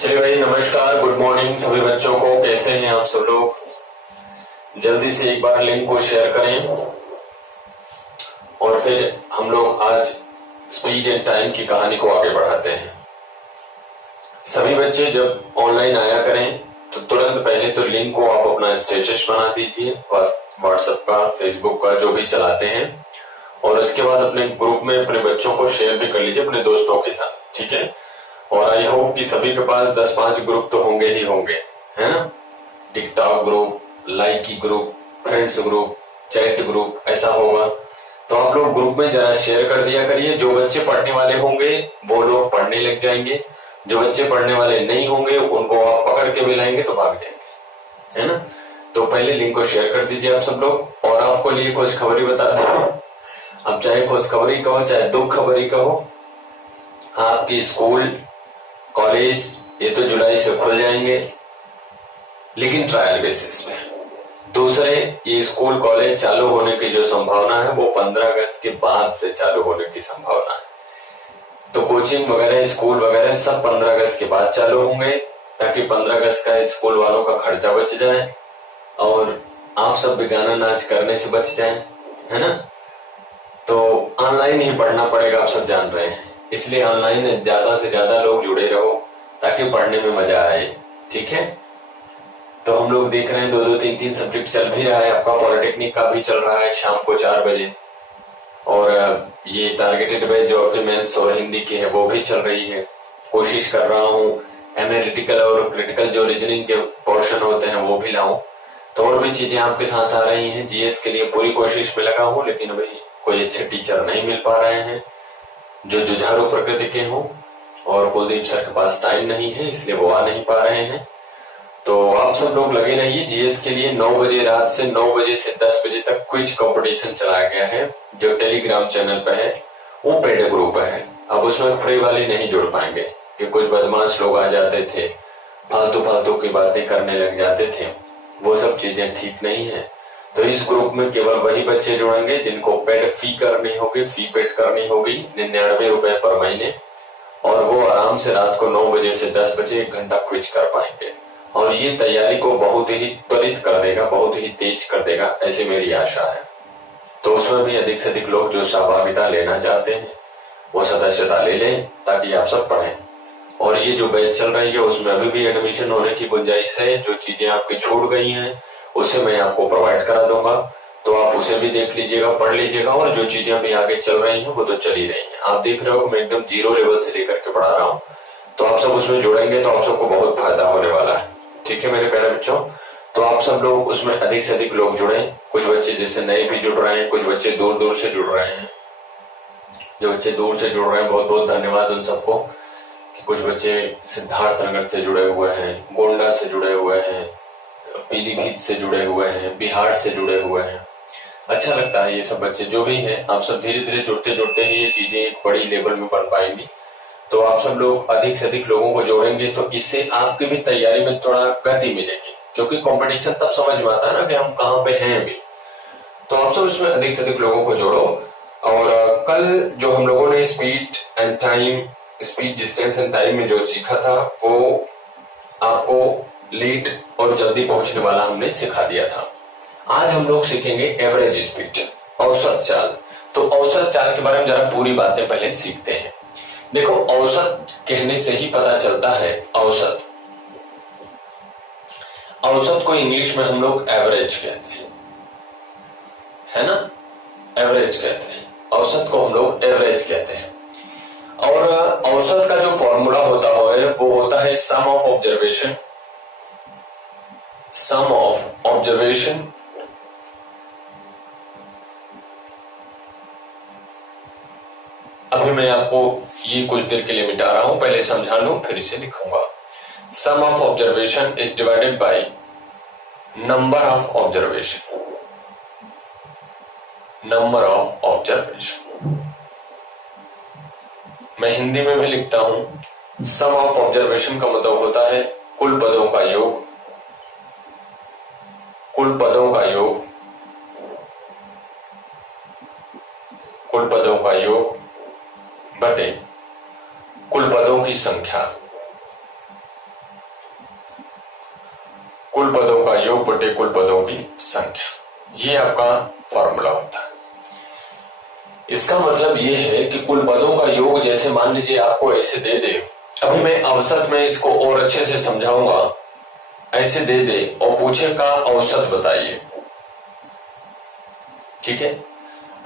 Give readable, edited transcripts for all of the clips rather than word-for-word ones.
चलिए भाई, नमस्कार, गुड मॉर्निंग सभी बच्चों को। कैसे हैं आप सब लोग? जल्दी से एक बार लिंक को शेयर करें और फिर हम लोग आज स्पीड एंड टाइम की कहानी को आगे बढ़ाते हैं। सभी बच्चे जब ऑनलाइन आया करें तो तुरंत पहले तो लिंक को आप अपना स्टेटस बना दीजिए, व्हाट्सएप का, फेसबुक का, जो भी चलाते हैं, और उसके बाद अपने ग्रुप में अपने बच्चों को शेयर भी कर लीजिए अपने दोस्तों के साथ, ठीक है। और आई होप कि सभी के पास 10-5 ग्रुप तो होंगे ही होंगे, है ना। TikTok group, Likee group, friends group, chat group, ऐसा होगा तो आप लोग ग्रुप में जरा शेयर कर दिया करिए। जो बच्चे पढ़ने वाले होंगे वो लोग पढ़ने लग जाएंगे, जो बच्चे पढ़ने वाले नहीं होंगे उनको आप पकड़ के भी लाएंगे तो भाग जाएंगे, है ना। तो पहले लिंक को शेयर कर दीजिए आप सब लोग। और आपको लिए खुशखबरी बता दो, अब चाहे खुशखबरी कहो चाहे दुख खबरी कहो, आपकी स्कूल कॉलेज ये तो जुलाई से खुल जाएंगे, लेकिन ट्रायल बेसिस पे। दूसरे, ये स्कूल कॉलेज चालू होने की जो संभावना है वो 15 अगस्त के बाद से चालू होने की संभावना है। तो कोचिंग वगैरह, स्कूल वगैरह सब 15 अगस्त के बाद चालू होंगे, ताकि 15 अगस्त का स्कूल वालों का खर्चा बच जाए और आप सब भी गाना नाच करने से बच जाए, है ना। तो ऑनलाइन ही पढ़ना पड़ेगा, आप सब जान रहे हैं, इसलिए ऑनलाइन ज्यादा से ज्यादा लोग जुड़े रहो ताकि पढ़ने में मजा आए, ठीक है। तो हम लोग देख रहे हैं 2-2, 3-3 सब्जेक्ट चल भी रहा है। आपका पॉलिटेक्निक का भी चल रहा है शाम को 4 बजे, और ये टारगेटेड बैच जो आपके मेंस और हिंदी की है वो भी चल रही है। कोशिश कर रहा हूँ एनालिटिकल और क्रिटिकल जो रीजनिंग के पोर्शन होते हैं वो भी लाऊं। तो और भी चीजें आपके साथ आ रही हैं। जीएस के लिए पूरी कोशिश में लगा हूं, लेकिन अभी कोई अच्छे टीचर नहीं मिल पा रहे हैं जो जुझारू प्रकृति के हों, और कुलदीप सर के पास टाइम नहीं है इसलिए वो आ नहीं पा रहे हैं। तो आप सब लोग लगे रहिए। जीएस के लिए 9 बजे, रात से 9 बजे से 10 बजे तक क्विज कंपटीशन चलाया गया है, जो टेलीग्राम चैनल पे है। वो पेड ग्रुप है, अब उसमें फ्री वाले नहीं जुड़ पाएंगे कि कुछ बदमाश लोग आ जाते थे, फालतू फालतू की बातें करने लग जाते थे। वो सब चीजें ठीक नहीं है। तो इस ग्रुप में केवल वही बच्चे जुड़ेंगे जिनको पेड फी करनी होगी, फी पेड करनी होगी 99 रुपए पर महीने, और वो आराम से रात को 9 बजे से 10 बजे 1 घंटा क्विज कर पाएंगे। और ये तैयारी को बहुत ही त्वरित कर देगा, बहुत ही तेज कर देगा, ऐसी मेरी आशा है। तो उसमें भी अधिक से अधिक लोग जो सहभागिता लेना चाहते हैं वो सदस्यता ले लें, ताकि आप सब पढ़ें। और ये जो बैच चल रही है उसमें अभी भी एडमिशन होने की गुंजाइश है। जो चीजें आपकी छूट गई हैं उसे मैं आपको प्रोवाइड करा दूंगा, तो आप उसे भी देख लीजिएगा, पढ़ लीजिएगा। और जो चीजें अभी आगे चल रही हैं वो तो चल ही रही हैं। आप देख रहे हो मैं एकदम 0 लेवल से लेकर के पढ़ा रहा हूँ, तो आप सब उसमें जुड़ेंगे तो आप सबको बहुत फायदा होने वाला है, ठीक है मेरे प्यारे बच्चों। तो आप सब लोग उसमें अधिक से अधिक लोग जुड़े। कुछ बच्चे जैसे नए भी जुड़ रहे हैं, कुछ बच्चे दूर दूर से जुड़ रहे हैं। जो बच्चे दूर से जुड़ रहे हैं बहुत बहुत धन्यवाद उन सबको। कुछ बच्चे सिद्धार्थ नगर से जुड़े हुए हैं, गोंडा से जुड़े हुए हैं, पीलीभीत से जुड़े हुए हैं, बिहार से जुड़े हुए हैं। अच्छा लगता है ये सब बच्चे जो भी हैं। आप सब धीरे धीरे जुड़ते जुड़ते ही ये चीजें एक बड़ी लेवल में बन पाएंगी। तो आप सब लोग अधिक से अधिक लोगों को जोड़ेंगे तो इससे आपकी भी तैयारी में थोड़ा गति मिलेगी, क्योंकि कंपटीशन तब समझ में आता है ना कि हम कहाँ पे हैं अभी। तो आप सब इसमें अधिक से अधिक लोगों को जोड़ो। और कल जो हम लोगों ने speed and time, speed, distance and time में जो सीखा था वो आपको लेट और जल्दी पहुंचने वाला हमने सिखा दिया था। आज हम लोग सीखेंगे एवरेज स्पीड, औसत चाल। तो औसत चाल के बारे में जरा पूरी बातें पहले सीखते हैं। देखो, औसत कहने से ही पता चलता है औसत। औसत को इंग्लिश में हम लोग एवरेज कहते हैं, है ना। एवरेज कहते हैं, औसत को हम लोग एवरेज कहते हैं। और औसत का जो फॉर्मूला होता है वो होता है sum of observation, sum of observation अभी मैं आपको ये कुछ देर के लिए मिटा रहा हूं, पहले समझा लूं फिर इसे लिखूंगा। Sum of observation is divided by number of observation, number of observation. मैं हिंदी में भी लिखता हूं, सम ऑफ ऑब्जर्वेशन का मतलब होता है कुल पदों का योग, कुल पदों का योग, कुल पदों का योग बटे कुल पदों की संख्या। कुल पदों का योग बटे कुल पदों की संख्या, ये आपका फॉर्मूला होता है। इसका मतलब ये है कि कुल पदों का योग, जैसे मान लीजिए आपको ऐसे दे दे, अभी मैं औसत में इसको और अच्छे से समझाऊंगा, ऐसे दे दे और पूछे का औसत बताइए, ठीक है,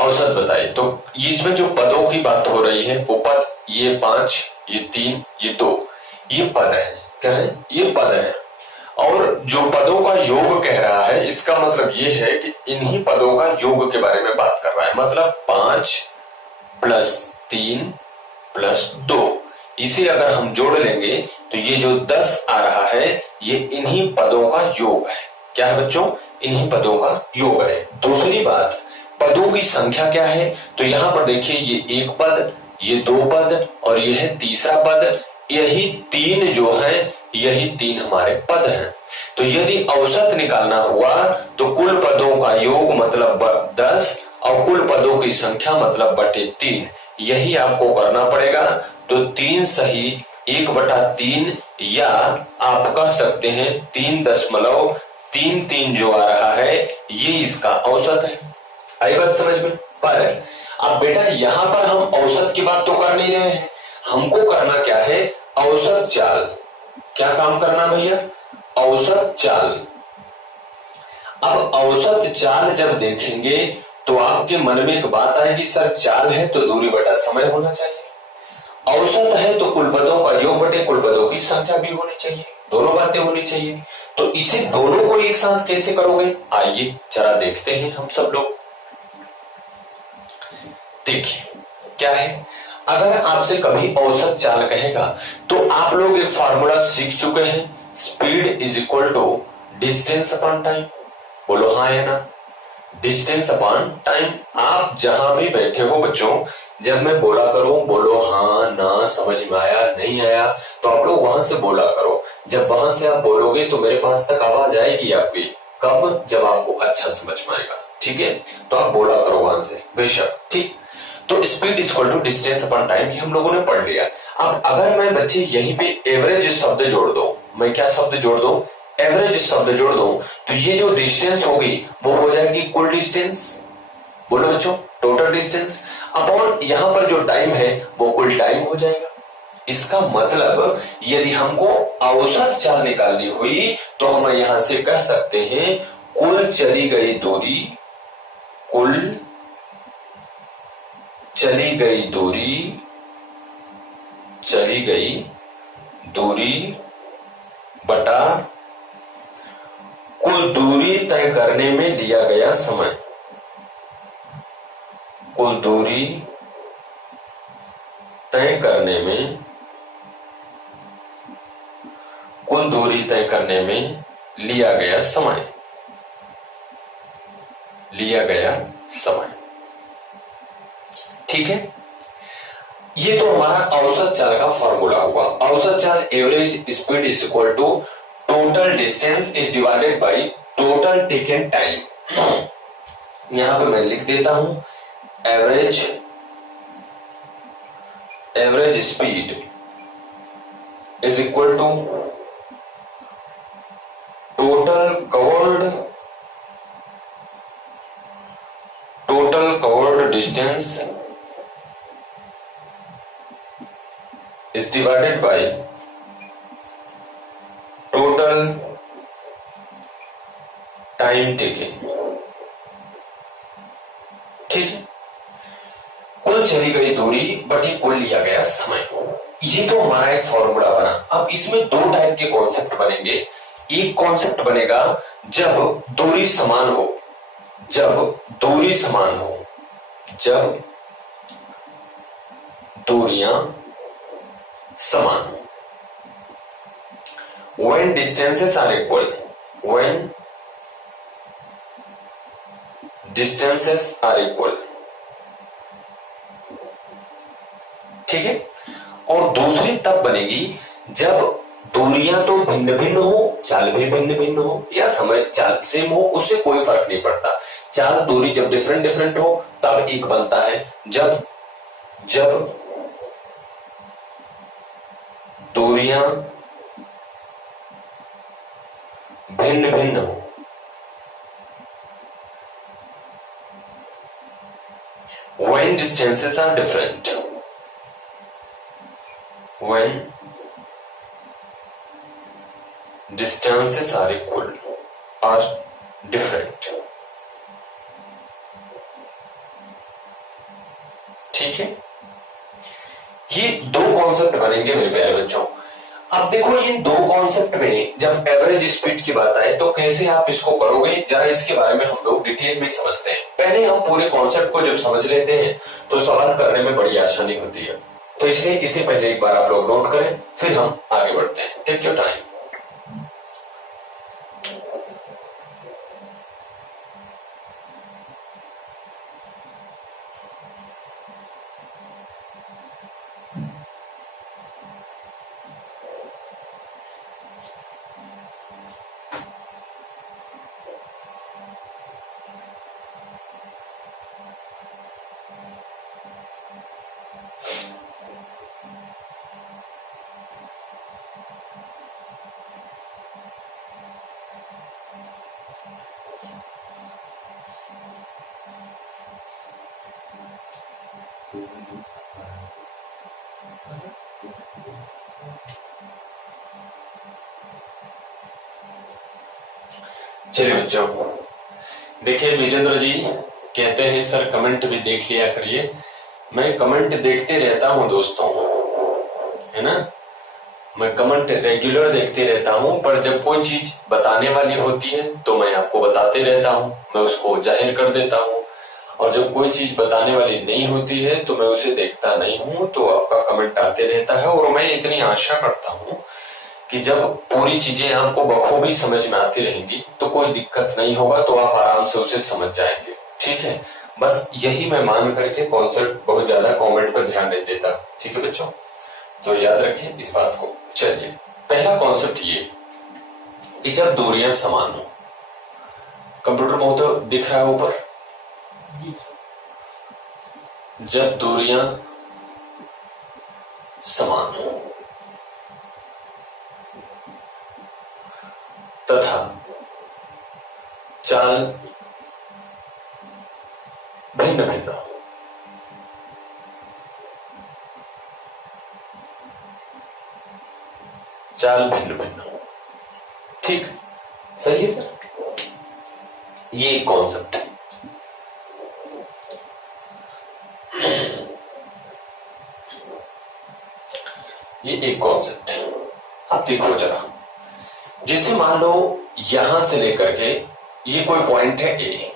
औसत बताइए, तो इसमें जो पदों की बात हो रही है वो पद, ये 5, ये 3, ये 2, ये पद है, क्या है, ये पद है। और जो पदों का योग कह रहा है, इसका मतलब ये है कि इन्हीं पदों का योग के बारे में बात कर रहा है। मतलब 5 + 3 + 2, इसे अगर हम जोड़ लेंगे तो ये जो 10 आ रहा है, ये इन्हीं पदों का योग है। क्या है बच्चों, इन्हीं पदों का योग है। दूसरी बात, पदों की संख्या क्या है, तो यहां पर देखिए, ये 1 पद, ये 2 पद और ये है तीसरा पद, यही 3 जो है, यही 3 हमारे पद हैं। तो यदि औसत निकालना हुआ तो कुल पदों का योग मतलब 10 और कुल पदों की संख्या मतलब बटे 3, यही आपको करना पड़ेगा। तो 3 सही 1/3, या आप कह सकते हैं 3.33 जो आ रहा है, ये इसका औसत है। आई बात समझ में? पर अब बेटा यहां पर हम औसत की बात तो कर नहीं रहे हैं, हमको करना क्या है, औसत चाल। क्या काम करना भैया, औसत चाल। अब औसत चाल जब देखेंगे तो आपके मन में एक बात आएगी, सर चाल है तो दूरी बटा समय होना चाहिए, औसत है तो कुल पदों का योग बटे कुल पदों की संख्या भी होनी चाहिए, दोनों बातें होनी चाहिए। तो इसे दोनों को एक साथ कैसे करोगे, आइए जरा देखते हैं हम सब लोग। देखिए क्या है, अगर आपसे कभी औसत चाल कहेगा तो आप लोग एक फार्मूला सीख चुके हैं, speed is equal to distance upon time. बोलो हाँ या ना, डिस्टेंस अपॉन टाइम। आप जहां भी बैठे हो बच्चों, जब मैं बोला करूं, बोलो हाँ ना, समझ में आया नहीं आया, तो आप लोग वहां से बोला करो। जब वहां से आप बोलोगे तो मेरे पास तक आवाज आएगी आपकी, कब, जब आपको अच्छा समझ में आएगा, ठीक है। तो आप बोला करो वहां से बेशक, ठीक। तो speed equal to distance upon time की हम लोगों ने पढ़ लिया। अब अगर मैं बच्चे यहीं पे एवरेज शब्द जोड़ दो, मैं क्या शब्द जोड़ दो, एवरेज शब्द जोड़ दो, तो ये जो डिस्टेंस होगी वो हो जाएगी कुल डिस्टेंस। बोलो बच्चों, टोटल डिस्टेंस अपॉन यहां पर जो टाइम है वो कुल टाइम हो जाएगा। इसका मतलब यदि हमको औसत चाल निकालनी हुई तो हम यहां से कह सकते हैं कुल चली गई दूरी, कुल चली गई दूरी, चली गई दूरी बटा कुल दूरी तय करने में लिया गया समय, कुल दूरी तय करने में, कुल दूरी तय करने में लिया गया समय, लिया गया समय, ठीक है। ये तो हमारा औसत चाल का फॉर्मूला हुआ। औसत चाल, average speed is equal to total distance is divided by total taken time. यहां पर मैं लिख देता हूं, average speed is equal to total covered distance is divided by total time taken, ठीक है। कुल चली गई दूरी बटी कुल लिया गया समय, ये तो हमारा एक फॉर्मूला बना। अब इसमें 2 टाइप के कॉन्सेप्ट बनेंगे। एक कॉन्सेप्ट बनेगा जब दूरी समान हो, जब दूरी समान हो, जब दूरियां समान, when distances are equal, when distances are equal, ठीक है। और दूसरी तब बनेगी जब दूरियां तो भिन्न भिन्न हो, चाल भी भिन्न भिन्न हो, या समय चाल सेम हो, उससे कोई फर्क नहीं पड़ता। चाल दूरी जब डिफरेंट हो तब एक बनता है, जब दूरियां भिन्न भिन्न हो, when distances are different, when distances are equal or different। ठीक है, ये दो कॉन्सेप्ट बनेंगे मेरे प्यारे बच्चों। अब देखो इन दो कॉन्सेप्ट में जब एवरेज स्पीड की बात आए तो कैसे आप इसको करोगे, जरा इसके बारे में हम लोग डिटेल में समझते हैं। पहले हम पूरे कॉन्सेप्ट को जब समझ लेते हैं तो सवाल करने में बड़ी आसानी होती है, तो इसलिए इसे पहले एक बार आप लोग नोट करें, फिर हम आगे बढ़ते हैं। Take your time. चलिए बच्चों, देखिए विजेंद्र जी कहते हैं सर कमेंट भी देख लिया करिए। मैं कमेंट देखते रहता हूं दोस्तों, है ना, मैं कमेंट रेगुलर देखते रहता हूं, पर जब कोई चीज बताने वाली होती है तो मैं आपको बताते रहता हूं, मैं उसको जाहिर कर देता हूं, और जब कोई चीज बताने वाली नहीं होती है तो मैं उसे देखता नहीं हूं, तो आपका कमेंट आते रहता है। और मैं इतनी आशा करता हूं कि जब पूरी चीजें आपको बखूबी समझ में आती रहेंगी तो कोई दिक्कत नहीं होगा, तो आप आराम से उसे समझ जाएंगे। ठीक है, बस यही मैं मान करके कॉन्सेप्ट बहुत ज्यादा कमेंट पर ध्यान नहीं देता। ठीक है बच्चों, तो याद रखें इस बात को। चलिए, पहला कॉन्सेप्ट ये कि जब दूरियां समान हो, कंप्यूटर में तो दिख रहा है ऊपर, जब दूरियां समान हो तथा चाल भिन्न भिन्न हो, चाल भिन्न भिन्न हो। ठीक, सही है सर, ये कॉन्सेप्ट है। ये एक कॉन्सेप्ट है। अब देखो जरा, जैसे मान लो यहां से लेकर के ये कोई पॉइंट है ए,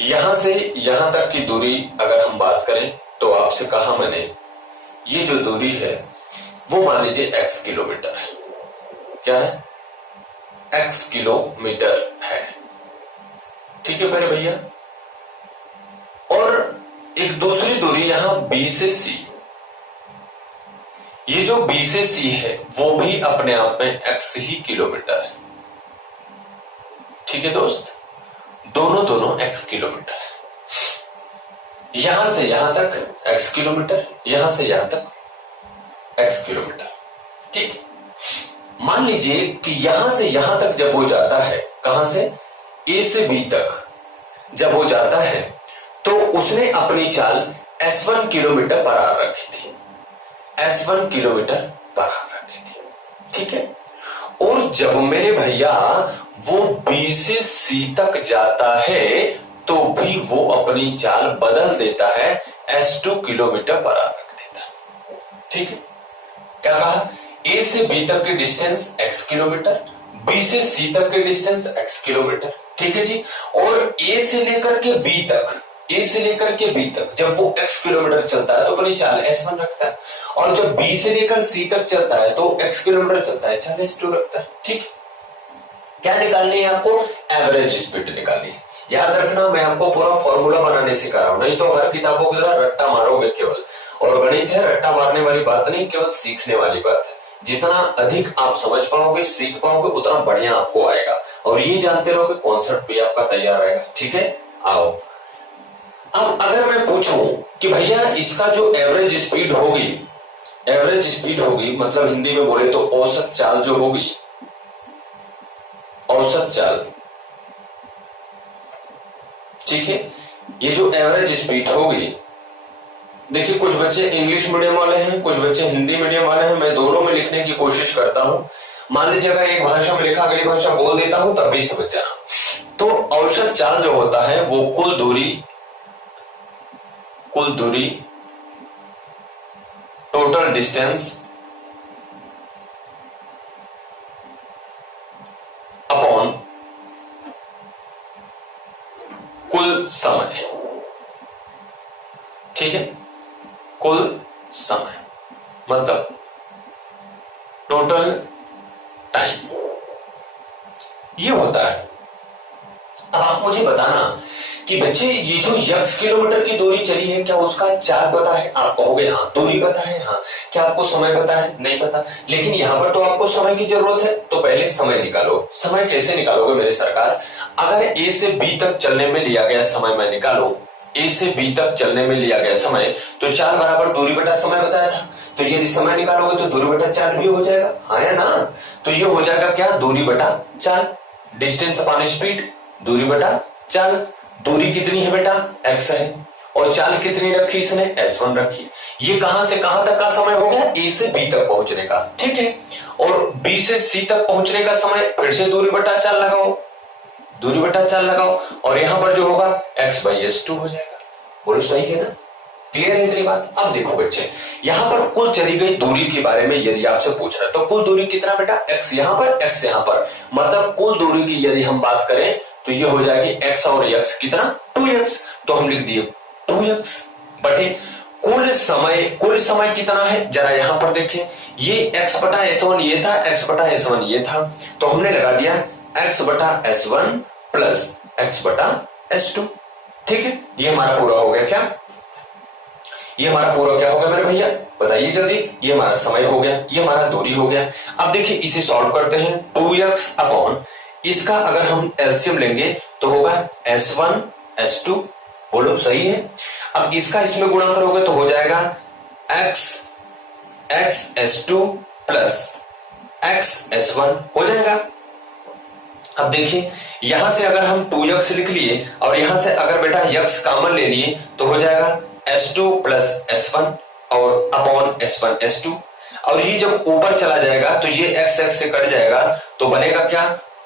यहां से यहां तक की दूरी अगर हम बात करें तो आपसे कहा मैंने ये जो दूरी है वो मान लीजिए x किलोमीटर है। क्या है? x किलोमीटर है। ठीक है प्यारे भैया। और एक दूसरी दूरी यहां b से c, ये जो b से c है वो भी अपने आप में x ही किलोमीटर है। ठीक है दोस्त, दोनों x किलोमीटर है। यहां से यहां तक x किलोमीटर, यहां से यहां तक x किलोमीटर। ठीक, मान लीजिए कि यहां से यहां तक जब हो जाता है, कहां से? a से b तक जब हो जाता है तो उसने अपनी चाल s1 किलोमीटर पर आर रखी थी, s1 किलोमीटर पर आर रखी थी। ठीक है, और जब मेरे भैया वो b से c तक जाता है तो भी वो अपनी चाल बदल देता है, s2 किलोमीटर पर आर रख देता है। ठीक है, क्या कहा? a से b तक की डिस्टेंस x किलोमीटर, b से c तक की डिस्टेंस x किलोमीटर। ठीक है जी, और a से लेकर के b तक, a से लेकर के b तक जब वो x किलोमीटर चलता है तो अपनी चाल s1 रखता है, और जब b से लेकर c तक चलता है तो x किलोमीटर चलता है, चाल s2 रखता है। ठीक, क्या निकालनी है आपको? एवरेज स्पीड निकालनी है। याद रखना, मैं आपको पूरा फॉर्मूला बनाने सिखा रहा हूं, नहीं तो हर किताबों की तरह रट्टा मारोगे केवल। और गणित है रट्टा मारने वाली बात नहीं, केवल सीखने वाली बात है। जितना अधिक आप समझ पाओगे, सीख पाओगे, उतना बढ़िया आपको आएगा। और ये जानते रहोगे कॉन्सेप्ट भी आपका तैयार रहेगा। ठीक है, आओ अब अगर मैं पूछूं कि भैया इसका जो एवरेज स्पीड होगी, एवरेज स्पीड होगी मतलब हिंदी में बोले तो औसत चाल जो होगी, औसत चाल, ठीक है। ये जो एवरेज स्पीड होगी, देखिए कुछ बच्चे इंग्लिश मीडियम वाले हैं, कुछ बच्चे हिंदी मीडियम वाले हैं, मैं दोनों में लिखने की कोशिश करता हूं। मान लीजिए अगर एक भाषा में लिखा अगली भाषा बोल देता हूं तब भी समझ जाना। तो औसत चाल जो होता है वो कुल दूरी टोटल डिस्टेंस अपॉन कुल समय, ठीक है। कुल समय मतलब टोटल टाइम, ये होता है। अब आप मुझे बताना कि बच्चे ये जो x किलोमीटर की दूरी चली है क्या उसका चार्ज पता है? आप कहोगे हाँ दूरी पता है, हाँ। क्या आपको समय पता है? नहीं पता। लेकिन यहां पर तो आपको समय की जरूरत है, तो पहले समय निकालो। समय कैसे निकालोगे मेरे सरकार? अगर a से b तक चलने में लिया गया समय मैं निकालू, a से b तक चलने में लिया गया समय, तो 4 बराबर दूरी बटा समय बताया था। तो यदि समय निकालोगे तो दूरी बटा 4 भी हो जाएगा, हाँ या ना? तो ये हो जाएगा क्या? दूरी बटा 4, डिस्टेंस अपॉन स्पीड, दूरी बटा 4। दूरी कितनी है बेटा? x है, और चाल कितनी रखी इसने? s1 रखी। ये कहां से कहां तक का समय हो गया? a से b तक पहुंचने का, ठीक है। और b से c तक पहुंचने का समय, फिर से दूरी बटा 4 लगाओ, दूरी बटा 4 लगाओ, और यहां पर जो होगा x/s2 हो जाएगा। बोलो सही है ना? क्लियर है इतनी बात? अब देखो बच्चे, यहां पर कुल चली गई दूरी के बारे में यदि आपसे पूछ रहा है तो कुल दूरी कितना बेटा? x यहां पर, x यहां पर, मतलब कुल दूरी की यदि हम बात करें तो ये हो जाएगी x और x कितना? 2x। तो हम लिख दिए 2x बटे कुल समय कितना है जरा यहां पर देखें। ये x बटा s1 ये था, x बटा s1 ये था, तो हमने लगा दिया x बटा s1 प्लस x बटा s2, ठीक है। ये हमारा पूरा हो गया क्या? ये हमारा पूरा क्या हो गया मेरे भैया? बताइए जल्दी। ये हमारा समय हो गया, ये हमारा दूरी हो गया। अब देखिए इसे सॉल्व करते हैं। 2x अपॉन इसका अगर हम एलसीएम लेंगे तो होगा s1 s2, बोलो सही है। अब इसका इसमें गुणा करोगे तो हो जाएगा x s2 plus x s1 हो जाएगा। अब देखिए यहां से अगर हम 2x लिख लिए और यहां से अगर बेटा x कॉमन ले लिए तो हो जाएगा s2 प्लस s1 और अपॉन s1 s2। और ये जब ऊपर चला जाएगा तो ये x से कट जाएगा, तो बनेगा क्या?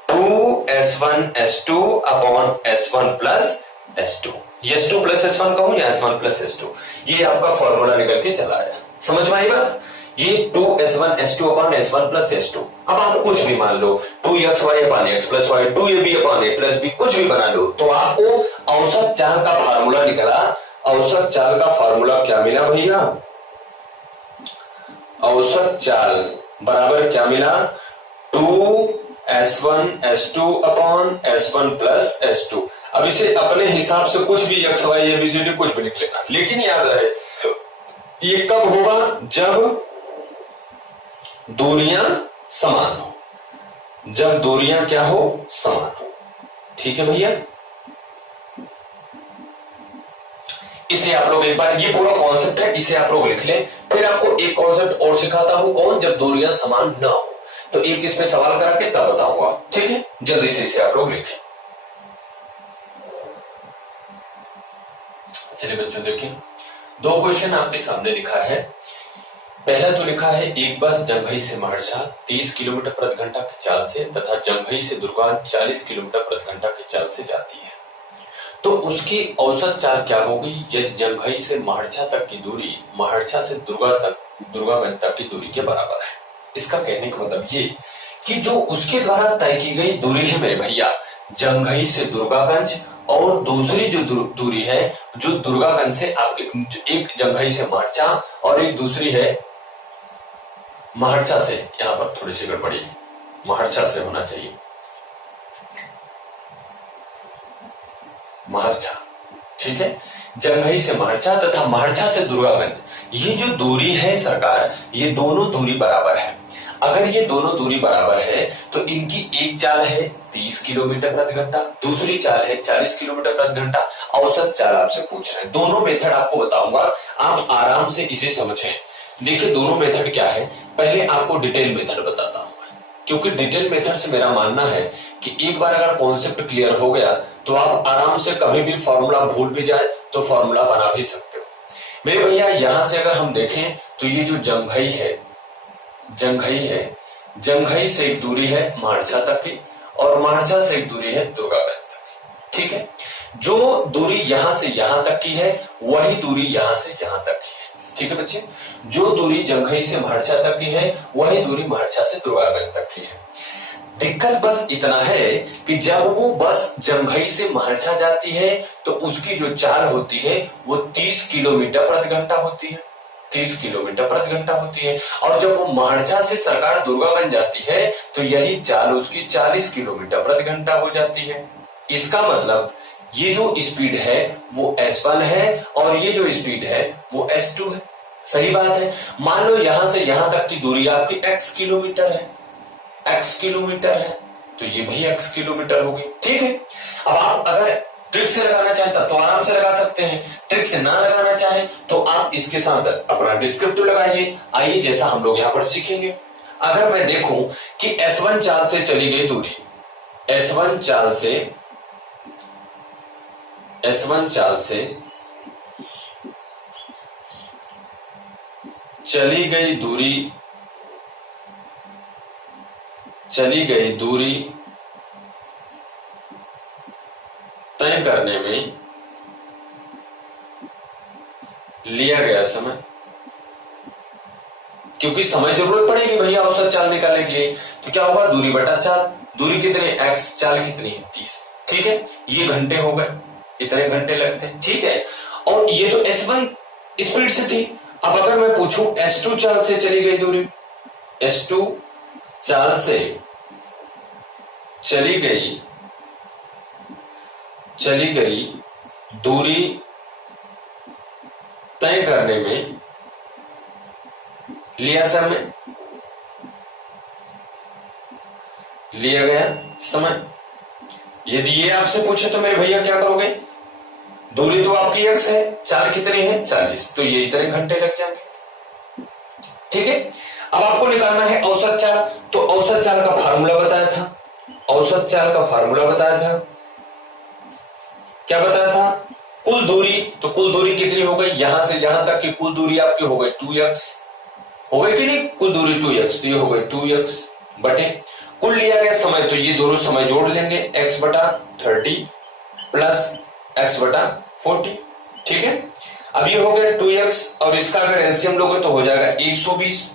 2s1 s2 upon s1 plus s2। ये s2 प्लस s1 कहूं या s1 प्लस s2, ये आपका फॉर्मूला निकल के चला आया। समझ में आई बात? ये 2s1 s2 upon s1 plus s2। अब आप कुछ भी मान लो, 2xy upon x plus y, 2ab upon a plus b, कुछ भी बना लो, तो आपको औसत चाल का फार्मूला निकला। औसत चाल का फार्मूला क्या मिला भैया? औसत चाल बराबर क्या मिला? 2s1 s2 upon s1 plus s2। अब इसे अपने हिसाब से कुछ भी x y abcd कुछ भी लिख लेना, लेकिन याद रहे ये कब होगा? जब दूरियां समान हो, जब दूरियां क्या हो? समान हो, ठीक है भैया। इसे आप लोग एक बार, ये पूरा कॉन्सेप्ट है, इसे आप लोग लिख लें। फिर आपको एक कॉन्सेप्ट और सिखाता हूं, कौन? जब दूरियां समान न हो। तो एक इसमें सवाल करा के तब बताऊंगा, ठीक है। जल्दी से इसे आप लोग लिखें। चलिए बच्चों देखिए, 2 क्वेश्चन आपके सामने लिखा है। पहला तो लिखा है एक बस जंघई से महरछा 30 किलोमीटर प्रति घंटा की चाल से तथा जंघई से दुर्गान 40 किलोमीटर प्रति घंटा की चाल से जाती है, तो उसकी औसत चाल क्या होगी यदि जंघई से महरछा तक की दूरी महरछा से दुर्गागंज तक की दूरी के बराबर है। इसका कहने का मतलब ये कि जो उसके द्वारा तय की गई दूरी है मेरे भैया, जंघई से दुर्गागंज, और दूसरी जो दूरी है जो दुर्गागंज से आपके, एक जंघई से महरछा और एक दूसरी है महरछा से, यहां पर थोड़ी सी गड़बड़ी, महरछा से होना चाहिए, महरछा, ठीक है। जंघई से महरछा तथा महरछा से दुर्गागंज, ये जो दूरी है सरकार, ये दोनों दूरी बराबर है। अगर ये दोनों दूरी बराबर है तो इनकी एक चाल है 30 किलोमीटर प्रति घंटा, दूसरी चाल है 40 किलोमीटर प्रति घंटा। औसत चाल आपसे पूछ रहे हैं। दोनों मेथड आपको बताऊंगा, आप आराम से इसे समझें। देखिए दोनों मेथड क्या है, पहले आपको डिटेल मेथड बताता हूं। क्योंकि डिटेल मेथड से मेरा मानना है कि एक बार अगर कॉन्सेप्ट क्लियर हो गया तो आप आराम से कभी भी फॉर्मूला भूल भी जाए तो फॉर्मूला बना भी सकते हो। मेरे भैया यहां से अगर हम देखें तो ये जो जंघई है, जंघई से एक दूरी है मार्चा तक की और मार्चा से एक दूरी है दुर्गागंज तक की। ठीक है, जो दूरी यहां से यहां तक की है वही दूरी यहां से यहां तक की है। ठीक है बच्चे, जो दूरी जंघई से मार्चा तक की है वही दूरी मार्चा से दुर्गागंज तक की है। दिक्कत बस इतना है कि जब वो बस जंघई से मार्चा जाती है तो उसकी जो चाल होती है वो 30 किलोमीटर प्रति घंटा होती है, 30 किलोमीटर प्रति घंटा होती है। और जब वो मार्चा से सरकार दुर्गागंज जाती है तो यही चाल उसकी 40 किलोमीटर प्रति घंटा हो जाती है। इसका मतलब ये जो स्पीड है वो S1 है और ये जो स्पीड है वो S2 है। सही बात है। मान लो यहां से यहां तक की दूरी आपकी x किलोमीटर है, x किलोमीटर है तो ये भी x किलोमीटर होगी। ठीक है, अब आप अगर ट्रिक से लगाना चाहें तब तो आराम से लगा सकते हैं, ट्रिक से ना लगाना चाहें तो आप इसके साथ अपना डिस्क्रिप्टिव लगाइए। आइए जैसा हम लोग यहां पर सीखेंगे। अगर मैं देखूं कि S1 चाल से चली गई दूरी, S1 चाल से चली गई दूरी तय करने में लिया गया समय, क्योंकि समय जरूरत पड़ेगी भैया औसत चाल निकालने के लिए, तो क्या होगा दूरी बटा चाल। दूरी कितनी x, चाल कितनी है 30। ठीक है, ये घंटे हो गए, इतने घंटे लगते हैं। ठीक है, और ये तो S1 स्पीड से थी। अब अगर मैं पूछूं S2 चाल से चली गई दूरी, S2 चाल से चली गई दूरी तय करने में लिया गया समय। यदि ये आपसे पूछे तो मेरे भैया क्या करोगे, दूरी तो आपकी x है, चाल कितनी है 40, तो ये इतने घंटे लग जाएंगे। ठीक है, अब आपको निकालना है औसत चाल। तो औसत चाल का फार्मूला बताया था, क्या बताया था, कुल दूरी। तो कुल दूरी कितनी हो गई, यहां से यहां तक की कुल दूरी आपकी हो गई 2x, हो गई कि नहीं, कुल दूरी 2x, तो ये हो गई 2x बटे कुल लिया गया समय, तो ये दोनों समय जोड़ लेंगे, x बटा 30 प्लस x बटा 40। ठीक है, अब ये हो गया 2x और इसका अगर एलसीएम लोगे तो हो जाएगा 120।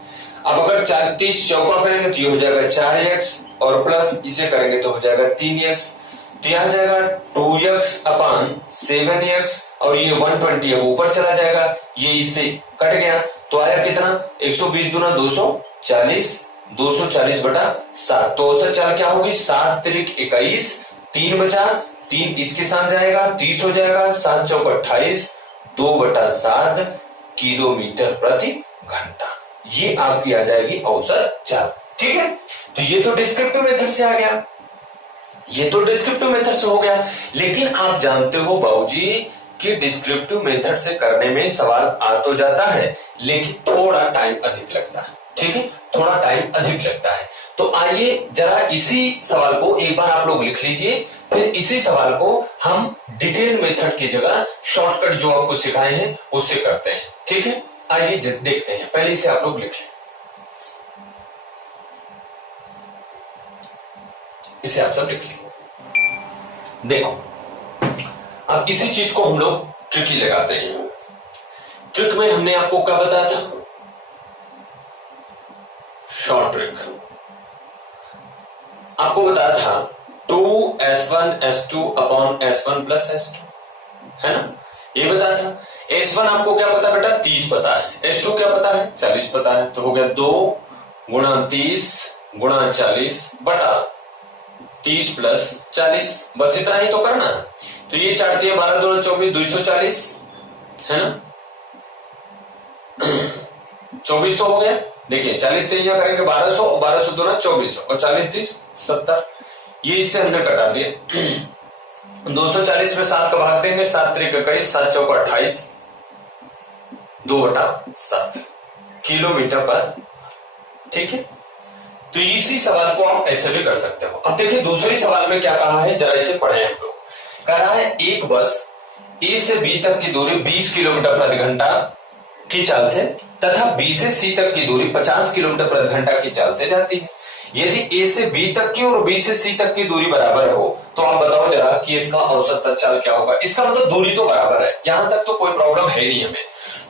अब अगर 30 चौका करेंगे तो ये हो जाएगा 4x और प्लस इसे करेंगे तो हो जाएगा 3x, तो यहां जाएगा 2x अपान 7x और ये 120 अब ऊपर चला जाएगा, ये इससे कट गया तो आया कितना 120 गुना 240, 240 बटा 7। तो औसत चाल क्या होगी 7 त्रिक 21, 3 बचा 3 इसके साथ जाएगा 30 हो जाएगा, 7 चौक 28, 2 बटा 7 किलोमीटर प्रति घंटा। ये आपकी आ जाएगी औसत चाल। ठीक है, तो ये तो डिस्क्रिप्टिव मेथड से आ गया, ये तो डिस्क्रिप्टिव मेथड से हो गया। लेकिन आप जानते हो बाबूजी कि डिस्क्रिप्टिव मेथड से करने में सवाल आ तो जाता है लेकिन थोड़ा टाइम अधिक लगता है। ठीक है, थोड़ा टाइम अधिक लगता है। तो आइए जरा इसी सवाल को एक बार आप लोग लिख लीजिए, फिर इसी सवाल को हम डिटेल मेथड की जगह शॉर्टकट जो आपको सिखाए हैं उससे करते हैं। ठीक है, आइए देखते हैं। पहले से आप लोग लिखें, इसे आप सब लिख लीजिए। देखो अब इसी चीज को हम लोग ट्रिक लगाते हैं। ट्रिक में हमने आपको क्या बताया था, शॉर्ट ट्रिक आपको बताया था 2s1 s2 upon s1 plus s2, है ना, ये बताया था। s1 आपको क्या पता बेटा 30 पता है, s2 क्या पता है 40 पता है, तो हो गया 2 गुणा 30 गुणा 40 बटा 30 प्लस 40, बस इतना ही तो करना है। तो ये चाटती है 12 2 24 240, है ना 2400 हो गया। देखिए 40 से यहां करेंगे 1200 और 1200 दूना 2400 और 40 30 70, ये इससे हमने कटा दिया। 240 में 7 का भाग देंगे, 7 त्रिक 21, 7 चौक 28, 2 बटा 7 किलोमीटर पर। ठीक है, तो इसी सवाल को आप ऐसे भी कर सकते हो। अब देखिए दूसरी सवाल में क्या कहा है, जरा इसे पढ़े हम लोग। कह रहा है एक बस ए से बी तक की दूरी 20 किलोमीटर प्रति घंटा की चाल से तथा बी से सी तक की दूरी 50 किलोमीटर प्रति घंटा की चाल से जाती है। यदि ए से बी तक की और बी से सी तक की दूरी बराबर हो तो आप बताओ जरा कि इसका औसत तत्काल क्या होगा। इसका मतलब दूरी तो बराबर है, यहां तक तो कोई प्रॉब्लम है नहीं, हमें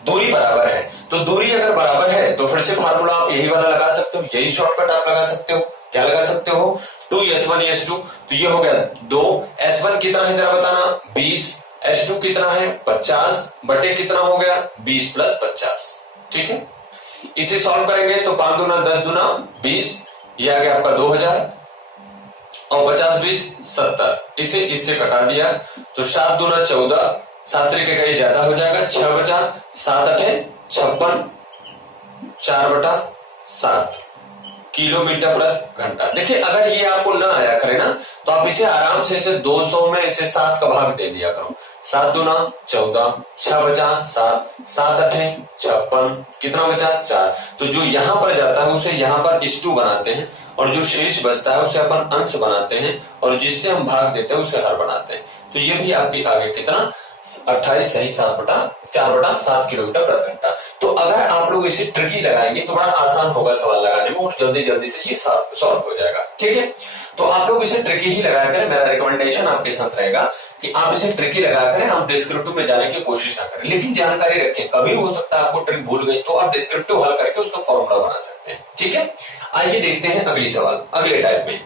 दूरी बराबर है। तो दूरी अगर बराबर है तो फिर से फार्मूला आप यही वाला लगा सकते हो, यही शॉर्टकट आप लगा सकते हो। क्या लगा सकते हो, 2s1 s2। तो ये हो गया 2s1 कितना है जरा बताना, 20, s2 कितना है 50 बटे कितना हो गया 20 प्लस 50। ठीक है, इसे सॉल्व करेंगे तो 5 दूना 10 दूना 20, ये आ गया आपका 2000 और 50 20 70, इसे इससे कटा दिया तो 7 दूना 14, 7 तरीके कहीं ज्यादा हो जाएगा, 6 बचा 7 8 56, 4/7 किलोमीटर प्रति घंटा। देखिए अगर ये आपको ना आया करे ना तो आप इसे आराम से इसे 200 में इसे 7 का भाग दे दिया करो। 7 दूना 14, 6 बचा 7, 7 8 56, कितना बचा 4। तो जो यहां पर जाता है उसे यहां पर इष्टू बनाते हैं और जो शेष बचता है उसे अपन अंश बनाते हैं और जिससे हम भाग देते हैं उसे हर बनाते हैं। तो ये भी आपकी आगे कितना 28 सही 4/7 किलोमीटर प्रति घंटा। तो अगर आप लोग इसे ट्रिकी लगाएंगे तो बड़ा आसान होगा सवाल लगाने में और जल्दी जल्दी से ये सॉल्व हो जाएगा। ठीक है, तो आप लोग इसे ट्रिकी ही लगाया करें, मेरा रिकमेंडेशन आपके साथ रहेगा कि आप इसे ट्रिकी लगाया करें, आप डिस्क्रिप्टिव में जाने की कोशिश ना करें, लेकिन जानकारी रखें। कभी हो सकता है आपको ट्रिक भूल गई तो आप डिस्क्रिप्टिव हल करके उसका फॉर्मूला बना सकते हैं। ठीक है, आइए देखते हैं अगली सवाल अगले टाइप में।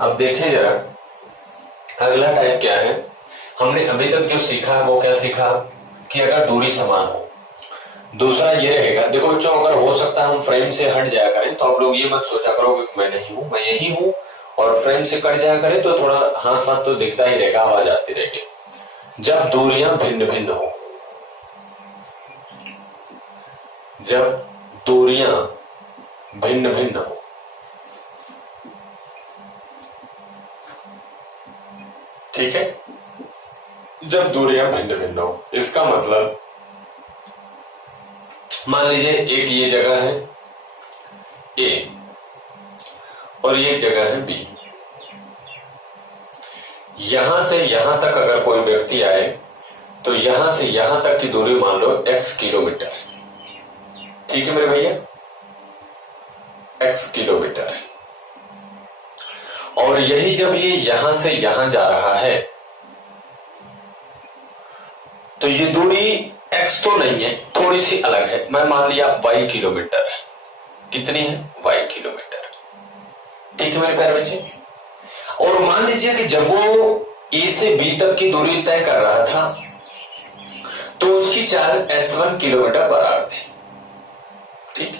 अब देखें जरा अगला टाइप क्या है। हमने अभी तक जो सीखा है वो क्या सीखा कि अगर दूरी समान हो। दूसरा ये रहेगा, देखो बच्चों अगर हो सकता है हम फ्रेम से हट जाया करें तो आप लोग ये मत सोचा करो कि मैं नहीं हूं, मैं यही हूं, और फ्रेम से कट जाया करें तो थोड़ा हाथ हाथ तो दिखता ही रहेगा, आवाज आती रहेगी। जब दूरियां भिन्न भिन्न हो, जब दूरियां भिन्न भिन्न हो, ठीक है, जब दूरियां भिन्न भिन्न हो, इसका मतलब मान लीजिए एक ये जगह है ए और ये जगह है बी। यहां से यहां तक अगर कोई व्यक्ति आए तो यहां से यहां तक की दूरी मान लो x किलोमीटर है। ठीक है मेरे भैया, x किलोमीटर है। और यही जब ये यहां से यहां जा रहा है तो ये दूरी x तो नहीं है, थोड़ी सी अलग है। मैं मान लिया y किलोमीटर है। कितनी है y किलोमीटर। ठीक है मेरे प्यारे बच्चे, और मान लीजिए कि जब वो a से b तक की दूरी तय कर रहा था तो उसकी चाल s1 किलोमीटर पर आवर थी। ठीक,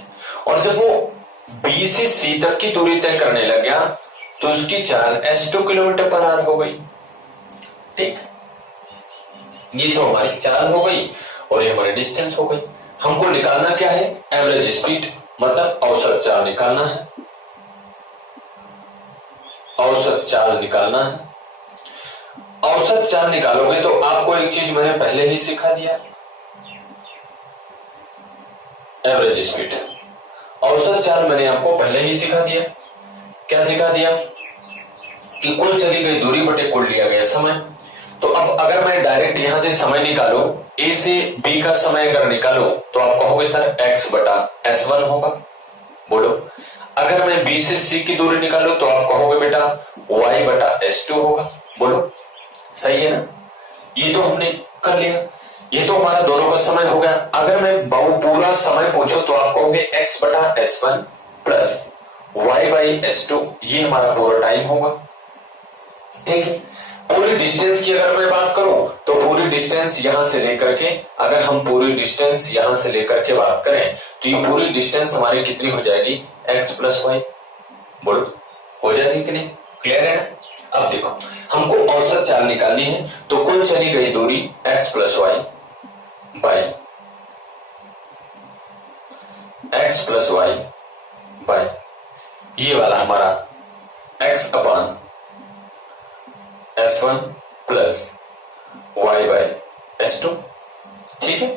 और जब वो b से c तक की दूरी तय करने लग गया तो उसकी चाल s2 किलोमीटर पर आवर हो गई। ठीक, ये तो हमारी चाल हो गई और ये हमारी डिस्टेंस हो गई। हमको निकालना क्या है, एवरेज स्पीड, मतलब औसत चाल निकालना है। औसत चाल निकालना है। औसत चाल निकालोगे तो आपको एक चीज मैंने पहले ही सिखा दिया, एवरेज स्पीड। औसत चाल मैंने आपको पहले ही सिखा दिया। क्या सिखा दिया कि कुल चली गई दूरी बटे कुल लिया गया समय। तो अब अगर मैं डायरेक्ट यहां से समय निकालू, ए से बी का समय अगर निकालू तो आप कहोगे सर x बटा s1 होगा। बोलो, अगर मैं बी से सी की दूरी निकालू तो आप कहोगे बेटा y बटा s2 होगा। बोलो, सही है ना, ये तो हमने कर लिया। ये तो हमारा दोनों का समय हो गया। अगर मैं पूरा समय पूछो तो आप कहोगे x बटा s1 plus y by s2, ये हमारा पूरा टाइम होगा। ठीक है, पूरी डिस्टेंस की अगर मैं बात करूं तो पूरी डिस्टेंस यहां से लेकर के, अगर हम पूरी डिस्टेंस यहां से लेकर के बात करें तो ये पूरी डिस्टेंस हमारी कितनी हो जाएगी, x प्लस वाई। बोलो, हो जाएगी कि नहीं, क्लियर है ना। अब देखो हमको औसत चाल निकालनी है तो कुल चली गई दूरी x plus y by x plus y by ये वाला हमारा x upon s1 plus y by s2। ठीक है,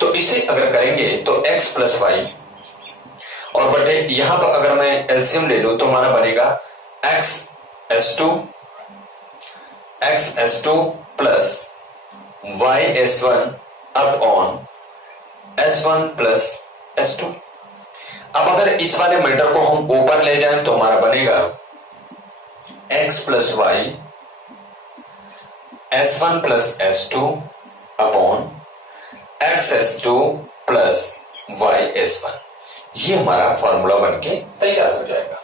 तो इसे अगर करेंगे तो x प्लस वाई और बटे यहां पर अगर मैं एलसीएम ले लूं तो हमारा बनेगा x s2 plus y_s1 upon s1 plus s2। अब अगर इस वाले मैटर को हम ऊपर ले जाएं तो हमारा बनेगा x plus y s1 plus s2 upon x_s2 plus y_s1। ये हमारा फॉर्मूला बनके तैयार हो जाएगा।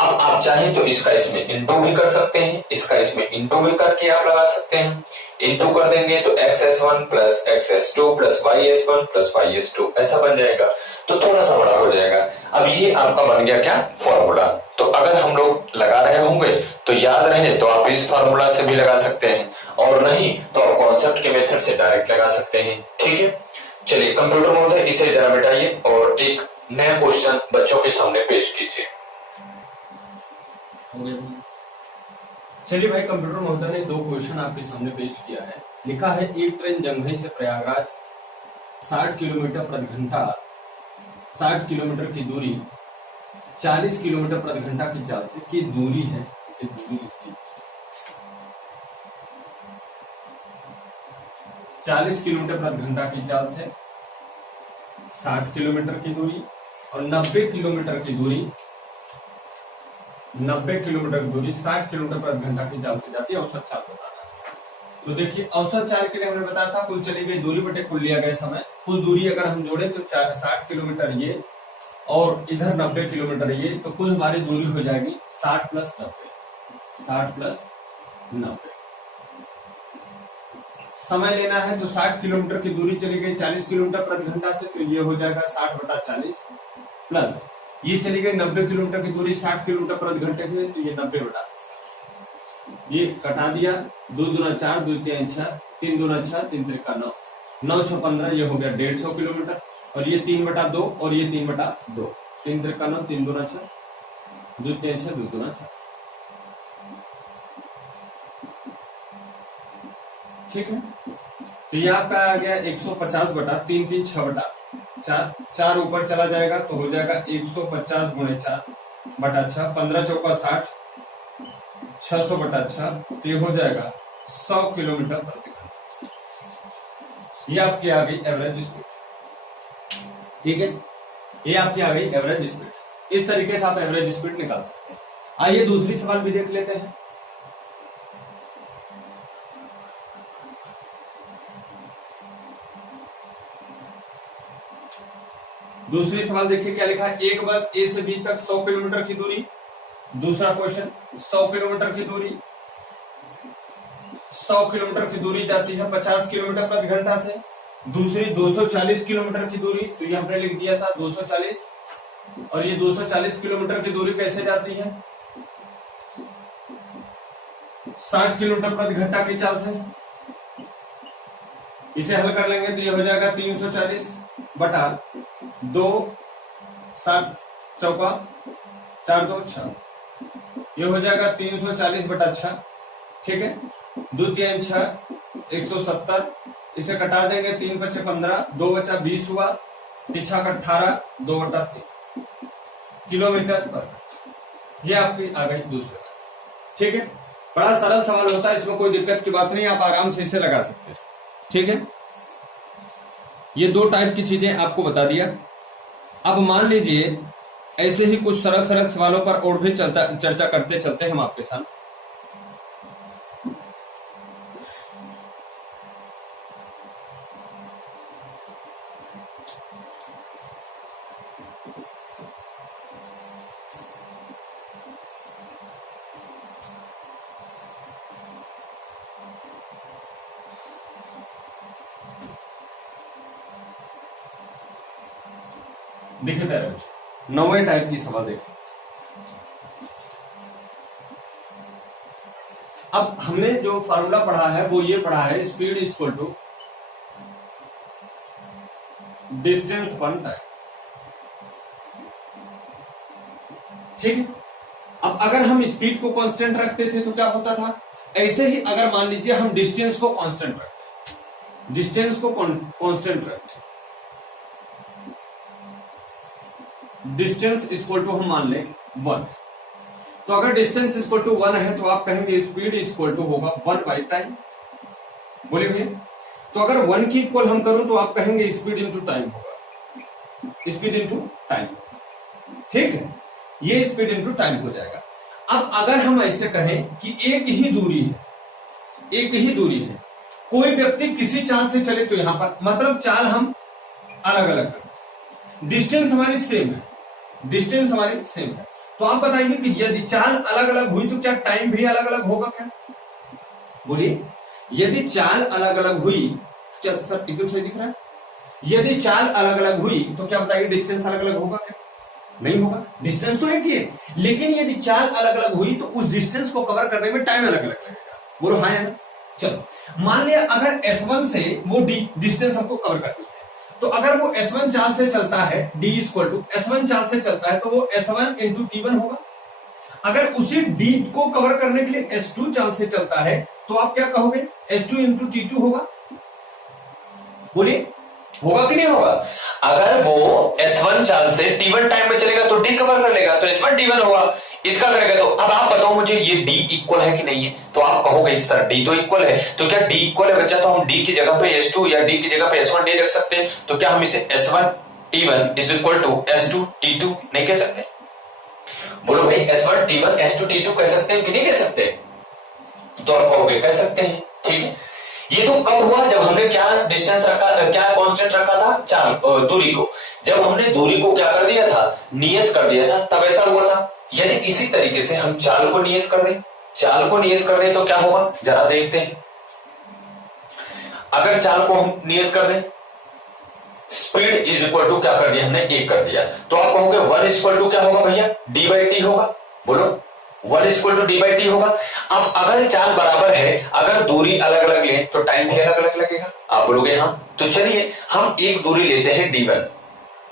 अब आप चाहें तो इसका इसमें इंटू भी कर सकते हैं, इसका इसमें इंटू भी करके आप लगा सकते हैं। इंटू कर देंगे तो x_s1 plus x_s2 plus y_s1 plus y_s2 ऐसा बन जाएगा, तो थोड़ा सा बड़ा हो जाएगा। अब ये आपका बन गया क्या, फॉर्मूला। तो अगर हम लोग लगा रहे होंगे तो याद रहे तो आप इस फॉर्मूला से भी लगा सकते हैं, और नहीं तो आप कॉन्सेप्ट के मेथड से डायरेक्ट लगा सकते हैं। ठीक है, चलिए कंप्यूटर महोदय इसे जरा मिटाइए और एक नया क्वेश्चन बच्चों के सामने पेश कीजिए। चलिए भाई, कंप्यूटर महोदय ने 2 क्वेश्चन आपके सामने पेश किया है। लिखा है एक ट्रेन जंघई से प्रयागराज 60 किलोमीटर प्रति घंटा 60 किलोमीटर की दूरी 40 किलोमीटर प्रति घंटा की चाल से की दूरी है, इसे दूरी लिखिए। 40 किलोमीटर प्रति घंटा की चाल से 60 किलोमीटर की दूरी और 90 किलोमीटर की दूरी 90 किलोमीटर की दूरी 60 किलोमीटर प्रति घंटा की चाल से जाती है। औसत चाल बताना है। तो देखिए, औसत चाल के लिए हमने बताया था कुल चली गई दूरी बटे कुल लिया गया समय। कुल दूरी अगर हम जोड़े तो 60 किलोमीटर ये और इधर 90 किलोमीटर ये, तो कुल हमारी दूरी हो जाएगी 60 प्लस 90। 60 प्लस 90 समय लेना है तो 60 किलोमीटर की दूरी चली गई 40 किलोमीटर प्रति घंटा से, तो ये हो जाएगा 60 बटा 40 प्लस ये चली गई 90 किलोमीटर की दूरी 60 किलोमीटर प्रति घंटे की, तो ये 90 बटा 40। ये कटा दिया, 2 दूना 4, 2 3 6, 3 दूना 6, 3 त्रिका 9, 9 6 15, ये हो गया 150 किलोमीटर। और ये 3 बटा 2 और ये 3 बटा 2, 3 त्रिका 9, 3 दूना 6, 2 3 6, 2 दूना 6। ठीक है, तो ये आपका आ गया 150 बटा 3 3 6 बटा 4, 4 ऊपर चला जाएगा तो हो जाएगा 150 गुणे 4 बटा 6, 15 चौका 60, 600 बटा 6, तो ये हो जाएगा 100 किलोमीटर प्रति घंटा। ये आपकी आ गई एवरेज स्पीड। ठीक है, ये आपकी आ गई एवरेज स्पीड। इस तरीके से आप एवरेज स्पीड निकाल सकते हैं। आइए दूसरी सवाल भी देख लेते हैं। दूसरी सवाल देखिए क्या लिखा है, एक बस ए से बी तक 100 किलोमीटर की दूरी। दूसरा क्वेश्चन, 100 किलोमीटर की दूरी 100 किलोमीटर की दूरी जाती है 50 किलोमीटर प्रति घंटा से। दूसरी 240 किलोमीटर की दूरी, तो ये हमने लिख दिया था 240, और ये 240 किलोमीटर की दूरी कैसे जाती है 60 किलोमीटर प्रति घंटा की चाल से। इसे हल कर लेंगे तो ये हो जाएगा 340 बटा 2, 60 चौका 4 2 6, ये हो जाएगा 340 बटा 6। ठीक है, 2 3 6, 170, इसे कटा देंगे, 3 5 15, 2 बचा 20 हुआ, 3 6 18, 2 बटा 3 किलोमीटर पर। ये आपकी आ गई दूसरी बात। ठीक है, बड़ा सरल सवाल होता है, इसमें कोई दिक्कत की बात नहीं, आप आराम से इसे लगा सकते हैं। ठीक है, ये 2 टाइप की चीजें आपको बता दिया। अब मान लीजिए ऐसे ही कुछ सरल सरल सवालों पर और भी चर्चा करते चलते हम आपके साथ। देखिए प्यारे बच्चों, 9वें टाइप की सवाल देखिए। अब हमने जो फार्मूला पढ़ा है वो ये पढ़ा है, speed equal to distance upon time. ठीक है, अब अगर हम स्पीड को कांस्टेंट रखते थे तो क्या होता था, ऐसे ही अगर मान लीजिए हम डिस्टेंस को कांस्टेंट रखते, डिस्टेंस को कांस्टेंट रखते डिस्टेंस इक्वल टू हम मान लें 1। तो अगर डिस्टेंस इक्वल टू 1 है तो आप कहेंगे स्पीड इक्वल टू होगा 1 बाई टाइम। बोलिए भैया, तो अगर 1 की इक्वल हम करूं तो आप कहेंगे स्पीड इंटू टाइम होगा, स्पीड इंटू टाइम। ठीक है, ये स्पीड इंटू टाइम हो जाएगा। अब अगर हम ऐसे कहें कि एक ही दूरी है, एक ही दूरी है, कोई व्यक्ति किसी चाल से चले तो यहां पर, मतलब चाल हम अलग अलग करें, डिस्टेंस हमारी सेम है, डिस्टेंस हमारी सेम है, तो आप बताइए कि यदि चाल अलग अलग हुई तो क्या टाइम भी अलग अलग होगा क्या? बोलिए, यदि चाल अलग अलग हुई, क्या सर एकदम सही दिख रहा है? यदि चाल अलग अलग हुई तो क्या बताइए डिस्टेंस अलग अलग होगा क्या? नहीं होगा, डिस्टेंस तो एक ही है, लेकिन यदि चाल अलग अलग हुई तो उस डिस्टेंस को कवर करने में टाइम अलग अलग लगेगा। बोलो हाँ या ना? चलो, मान लिया अगर S1 से वो डिस्टेंस हमको कवर करनी है, तो अगर वो S1 चाल से चलता है, D इक्वल टू S1 चाल से चलता है, तो वो S1 इंटू T1 होगा। अगर उसी D को कवर करने के लिए S2 चाल से चलता है तो आप क्या कहोगे? S2 इंटू T2 होगा। बोलिए, होगा कि नहीं होगा? अगर वो S1 चाल से T1 टाइम में चलेगा तो D कवर कर लेगा, तो S1 T1 होगा। इसका करेगा तो अब आप बताओ मुझे ये D इक्वल है कि नहीं है? तो आप कहोगे सर D तो इक्वल है, तो क्या D इक्वल है बच्चा? तो हम D की जगह पे S2 या D की जगह पे S1 D रख सकते हैं। तो क्या हम इसे S1 T1 is equal to S2 T2 नहीं कह सकते? बोलो भाई, S1 T1 S2 T2 कह सकते हैं कि नहीं कह सकते? तो आप कहोगे कह सकते हैं। ठीक है, ये तो कब हुआ? जब हमने क्या डिस्टेंस रखा, क्या कांस्टेंट रखा था? चाल, दूरी को। जब हमने दूरी को क्या कर दिया था? नियत कर दिया था, तब ऐसा हुआ था। यदि इसी तरीके से हम चाल को नियत कर दें, चाल को नियत कर दें तो क्या होगा जरा देखते हैं। अगर चाल को हम नियत कर दें, स्पीड इज इक्वल टू क्या कर दिया हमने? 1 कर दिया, तो आप कहोगे 1 इक्वल टू क्या होगा भैया? D बाई टी होगा। बोलो, 1 equal to D by T होगा। अब अगर चाल बराबर है, अगर दूरी अलग अलग ले तो टाइम भी अलग अलग लगेगा। आप बोलोगे हाँ, तो चलिए हम एक दूरी लेते हैं D1,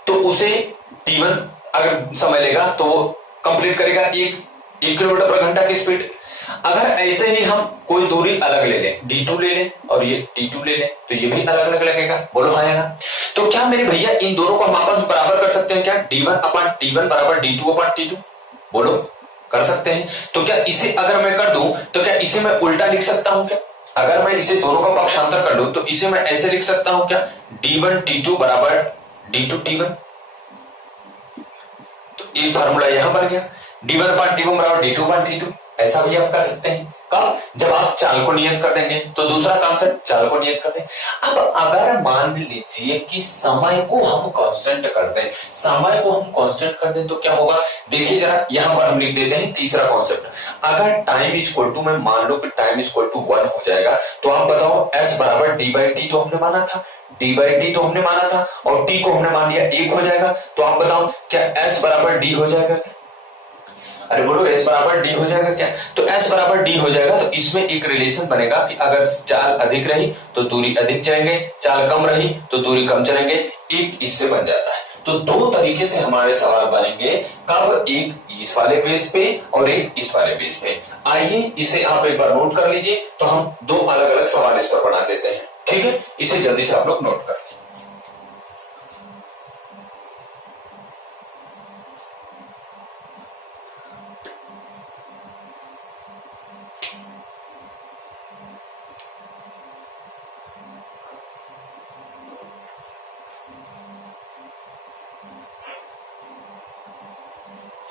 तो उसे T1 अगर समय लेगा तो वो कंप्लीट करेगा 1 किलोमीटर पर घंटा की स्पीड। अगर ऐसे ही हम कोई दूरी अलग ले लें, D2 ले लें और ये T2 ले लें, तो ये भी अलग अलग लगेगा। बोलो हाँ या ना? तो क्या मेरे भैया इन दोनों को हम आपस में बराबर कर सकते हैं क्या? D1 अपॉन T1 बराबर D2 अपॉन T2। बोलो, कर सकते हैं। तो क्या इसे अगर मैं कर दूं तो क्या इसे मैं उल्टा लिख सकता हूं क्या? अगर मैं इसे दोनों का पक्षांतर कर दूं तो इसे मैं ऐसे लिख सकता हूं क्या? D1 T2 बराबर D2 T1। तो एक फार्मूला यहां बन गया, D1 अपॉन T1 बराबर D2 अपॉन T2। ऐसा भी आप कर सकते हैं। कब? जब आप चाल को नियत कर देंगे। तो दूसरा कॉन्सेप्ट, चाल को नियत कर दें। अब अगर मान लीजिए कि समय को हम कांस्टेंट कर दें, समय को हम कांस्टेंट कर दें तो क्या होगा? देखिए जरा, यहां पर हम लिख देते हैं तीसरा कॉन्सेप्ट। अगर टाइम इक्वल टू, मैं मान लो कि टाइम इक्वल टू 1 हो जाएगा, तो आप बताओ S बराबर D बाई टी तो हमने माना था, D बाई टी तो हमने माना था, और T को हमने मान लिया 1 हो जाएगा। तो आप बताओ क्या S बराबर D हो जाएगा? अरे बोलो, S बराबर D हो जाएगा क्या? तो S बराबर D हो जाएगा, तो इसमें एक रिलेशन बनेगा कि अगर चाल अधिक रही तो दूरी अधिक चलेंगे, चाल कम रही तो दूरी कम चलेंगे। एक इससे बन जाता है। तो दो तरीके से हमारे सवाल बनेंगे, कब? एक इस वाले बेस पे और एक इस वाले बेस पे। आइए इसे आप एक बार नोट कर लीजिए, तो हम दो अलग अलग सवाल इस पर बना देते हैं। ठीक है, इसे जल्दी से आप लोग नोट कर लीजिए।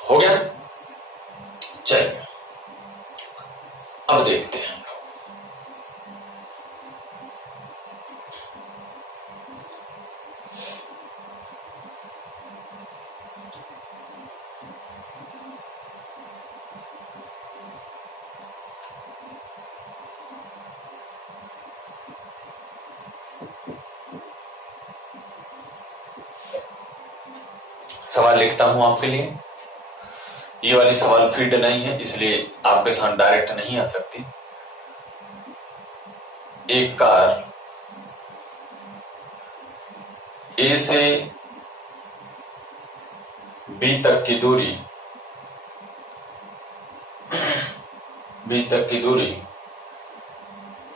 हो गया? चलिए अब देखते हैं। सवाल लिखता हूं आपके लिए। ये वाली सवाल फीड नहीं है, इसलिए आपके साथ डायरेक्ट नहीं आ सकती। एक कार A से B तक की दूरी, B तक की दूरी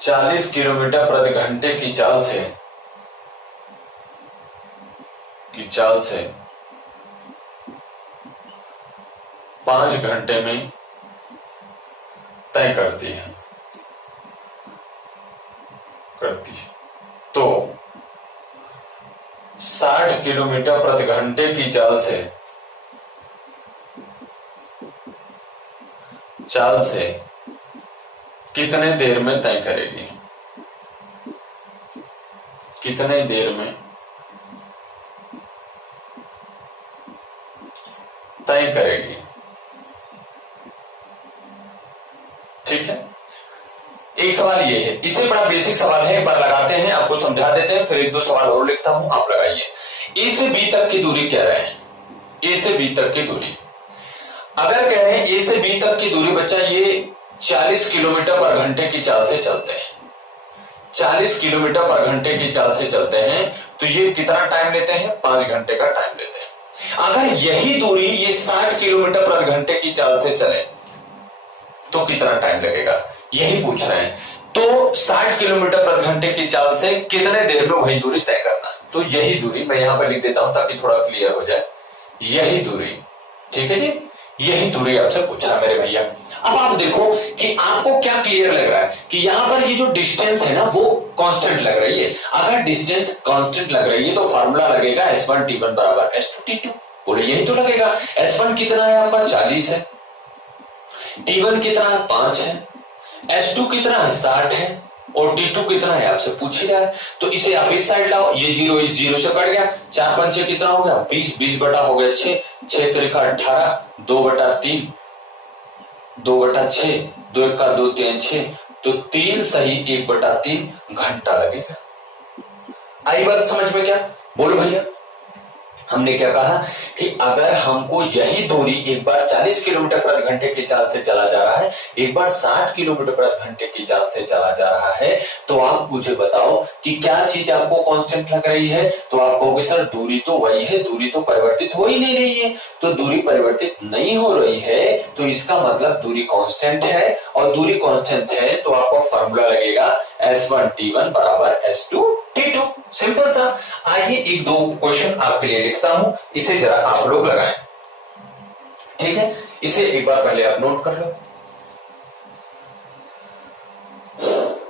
40 किलोमीटर प्रति घंटे की चाल से 5 घंटे में तय करती है तो 60 किलोमीटर प्रति घंटे की चाल से कितने देर में तय करेगी, कितने देर में तय करेगी। ठीक है, एक सवाल ये है, इसे बड़ा बेसिक सवाल है, एक बार लगाते हैं, आपको समझा देते हैं, फिर एक दो सवाल और लिखता हूं, आप लगाइए। ए से बी तक की दूरी कह रहे हैं, ए से बी तक की दूरी। अगर कह रहे हैं ए से बी तक की दूरी बच्चा ये 40 किलोमीटर पर घंटे की चाल से चलते हैं, 40 किलोमीटर पर घंटे की चाल से चलते हैं, तो ये कितना टाइम लेते हैं, 5 घंटे का टाइम लेते हैं। अगर यही दूरी ये 60 किलोमीटर प्रति घंटे की चाल से चले तो कितना टाइम लगेगा, यही पूछ रहे हैं। तो 60 किलोमीटर प्रति घंटे की चाल से कितने देर में वही दूरी तय करना, तो यही दूरी मैं यहां पर लिख देता हूं ताकि थोड़ा क्लियर हो जाए, यही दूरी। ठीक है जी, यही दूरी आपसे पूछा मेरे भैया। अब आप देखो कि आपको क्या क्लियर लग रहा है कि यहां पर ये जो डिस्टेंस है ना वो कांस्टेंट लग रही है। अगर डिस्टेंस कांस्टेंट लग रही है तो फार्मूला लगेगा S1T1 बराबर S2T2। बोले यही तो लगेगा। S1 कितना है आपका 40 है, T1 कितना है 5 है, S2 कितना है 60 है और T2 कितना है आपसे पूछ ही रहा है। तो इसे आप इस साइड लाओ, ये जीरो इस जीरो से कट गया, 4 पंचे कितना हो गया 20, 20 बटा हो गया 6, 6 त्रिका 18, 2 बटा 3, 2 बटा 6, 2 एक का 2 3 6, तो 3 सही 1 बटा 3 घंटा लगेगा। आई बात समझ में क्या? बोलो भैया। हमने क्या कहा कि अगर हमको यही दूरी एक बार 40 किलोमीटर प्रति घंटे की चाल से चला जा रहा है, एक बार 60 किलोमीटर प्रति घंटे की चाल से चला जा रहा है, तो आप मुझे बताओ कि क्या चीज आपको कांस्टेंट लग रही है। तो आप कहोगे सर दूरी तो वही है, दूरी तो परिवर्तित हो ही नहीं रही है। तो दूरी परिवर्तित नहीं हो रही है तो इसका मतलब दूरी कांस्टेंट है, और दूरी कांस्टेंट है तो आपको फॉर्मूला लगेगा S1T1 बराबर S2T2। सिंपल सा। आइए एक दो क्वेश्चन आपके लिए लिखता हूं, इसे जरा आप लोग लगाएं। ठीक है, इसे एक बार पहले आप नोट कर लो।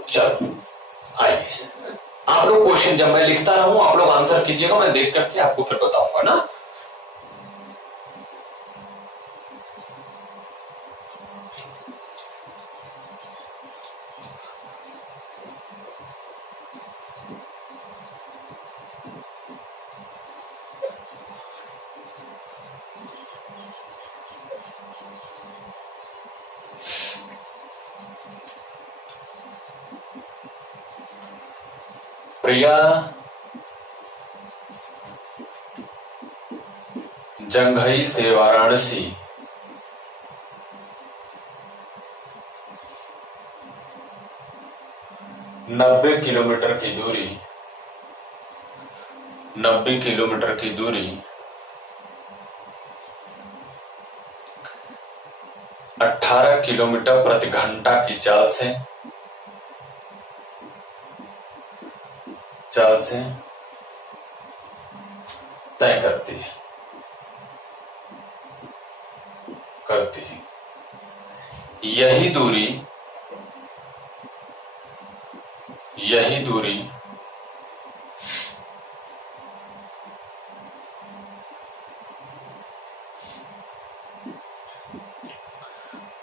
चलो आइए, आप लोग क्वेश्चन जब मैं लिखता रहूं आप लोग आंसर कीजिएगा, मैं देख करके आपको फिर बताऊंगा ना। प्रिया जंघई से वाराणसी 90 किलोमीटर की दूरी 90 किलोमीटर की दूरी 18 किलोमीटर प्रति घंटा की चाल से तय करती है यही दूरी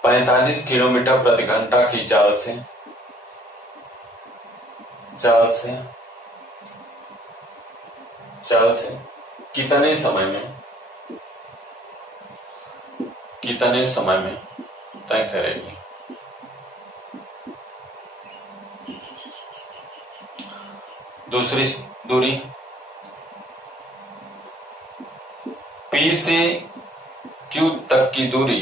45 किलोमीटर प्रति घंटा की चाल से कितने समय में तय करेगी। दूसरी दूरी P से Q तक की दूरी,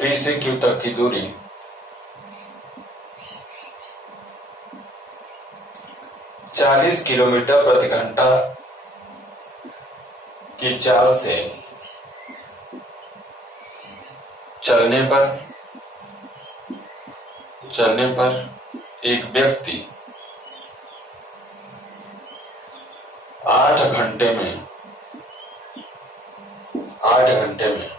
P से Q तक की दूरी 40 किलोमीटर प्रति घंटा की चाल से चलने पर एक व्यक्ति 8 घंटे में 8 घंटे में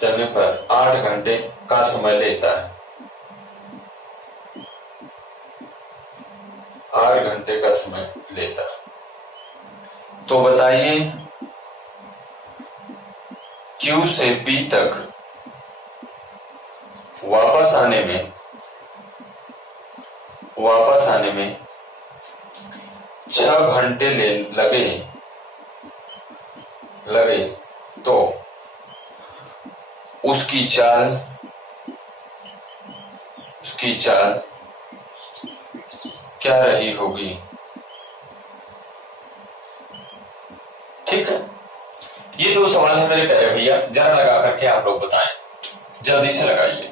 चलने पर 8 घंटे का समय लेता है, 8 घंटे का समय लेता है। तो बताइए Q से P तक वापस आने में 6 घंटे लगे तो उसकी चाल क्या रही होगी। ठीक है, ये 2 सवाल है मेरे प्यारे भैया, जरा लगा करके आप लोग बताएं, जल्दी से लगाइए।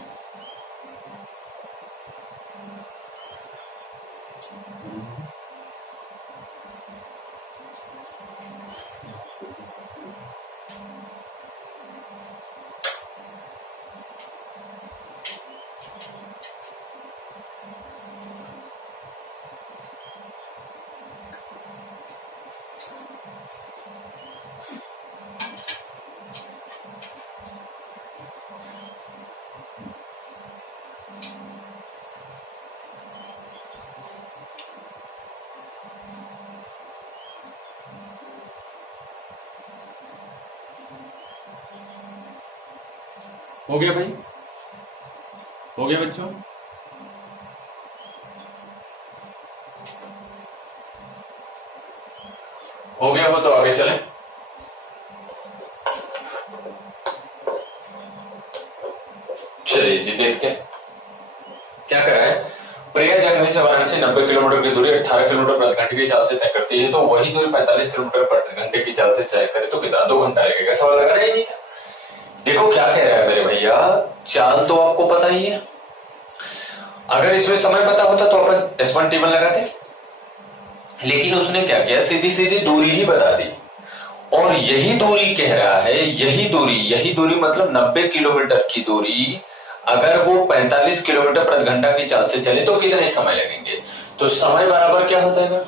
हो गया भाई, हो गया बच्चों? हो गया वो तो आगे चलें। चलिए जी, देखते हैं क्या कर रहा है। प्रिया जंगली से वाराणसी 90 किलोमीटर की दूरी 18 किलोमीटर प्रति घंटे की चाल से तय करती है, तो वही दूरी 45 किलोमीटर प्रति घंटे की चाल से तय करे तो कितना 2 घंटा लगेगा। सवाल लगा रहा ही नहीं था। देखो क्या कह रहा है मेरे भैया, चाल तो आपको पता ही है, अगर इसमें समय पता होता तो अपन S1 T1 लगाते, लेकिन उसने क्या किया, सीधी सीधी दूरी ही बता दी। और यही दूरी कह रहा है, यही दूरी मतलब 90 किलोमीटर की दूरी अगर वो 45 किलोमीटर प्रति घंटा की चाल से चले तो कितने समय लगेंगे। तो समय बराबर क्या होता है ना,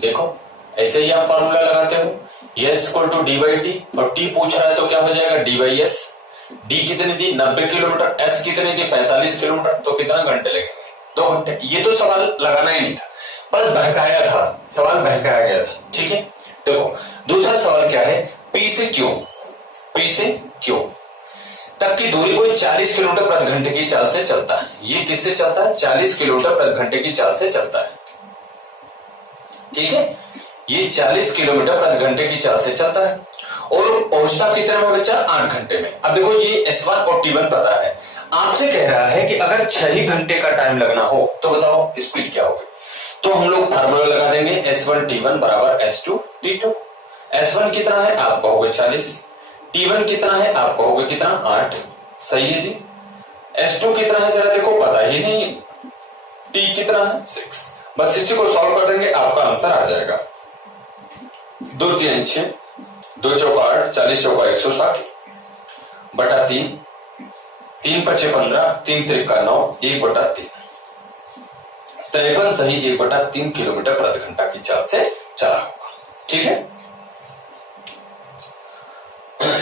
देखो ऐसे ही आप फॉर्मूला लगाते हो, S = D/T, और T पूछ रहा है तो क्या हो जाएगा D/S। D कितनी थी 90 किलोमीटर, S कितनी थी 45 किलोमीटर, तो कितना घंटे लगेंगे 2 घंटे। ये तो सवाल लगाना ही नहीं था, पर बहकाया था, सवाल बहकाया गया था। ठीक है, देखो दूसरा सवाल क्या है, P से Q तक की दूरी कोई 40 किलोमीटर प्रति घंटे की चाल से चलता है। ये किससे चलता है, 40 किलोमीटर प्रति घंटे की चाल से चलता है। ठीक है, ये 40 किलोमीटर प्रति घंटे की चाल से चलता है और पहुंचता कितने में बच्चा, 8 घंटे में। अब देखो ये S1 और T1 पता है, आपसे कह रहा है कि अगर 6 घंटे का टाइम लगना हो तो बताओ स्पीड क्या होगी। तो हम लोग फार्मूला लगा देंगे, S1 T1 बराबर S2 T2। S1 कितना है आप कहोगे 40, T1 कितना है आप कहोगे कितना 8, सही है जी। S2 कितना है जरा देखो, पता ही नहीं है, T कितना है 6। बस इसी को सॉल्व कर देंगे, आपका आंसर आ जाएगा 2 3 6 2 चौका 8, 40 चौका 160 बटा 3, 3 5 15, 3 3 9, 1/3। 53 सही 1/3 किलोमीटर प्रति घंटा की चाल से चला होगा। ठीक है,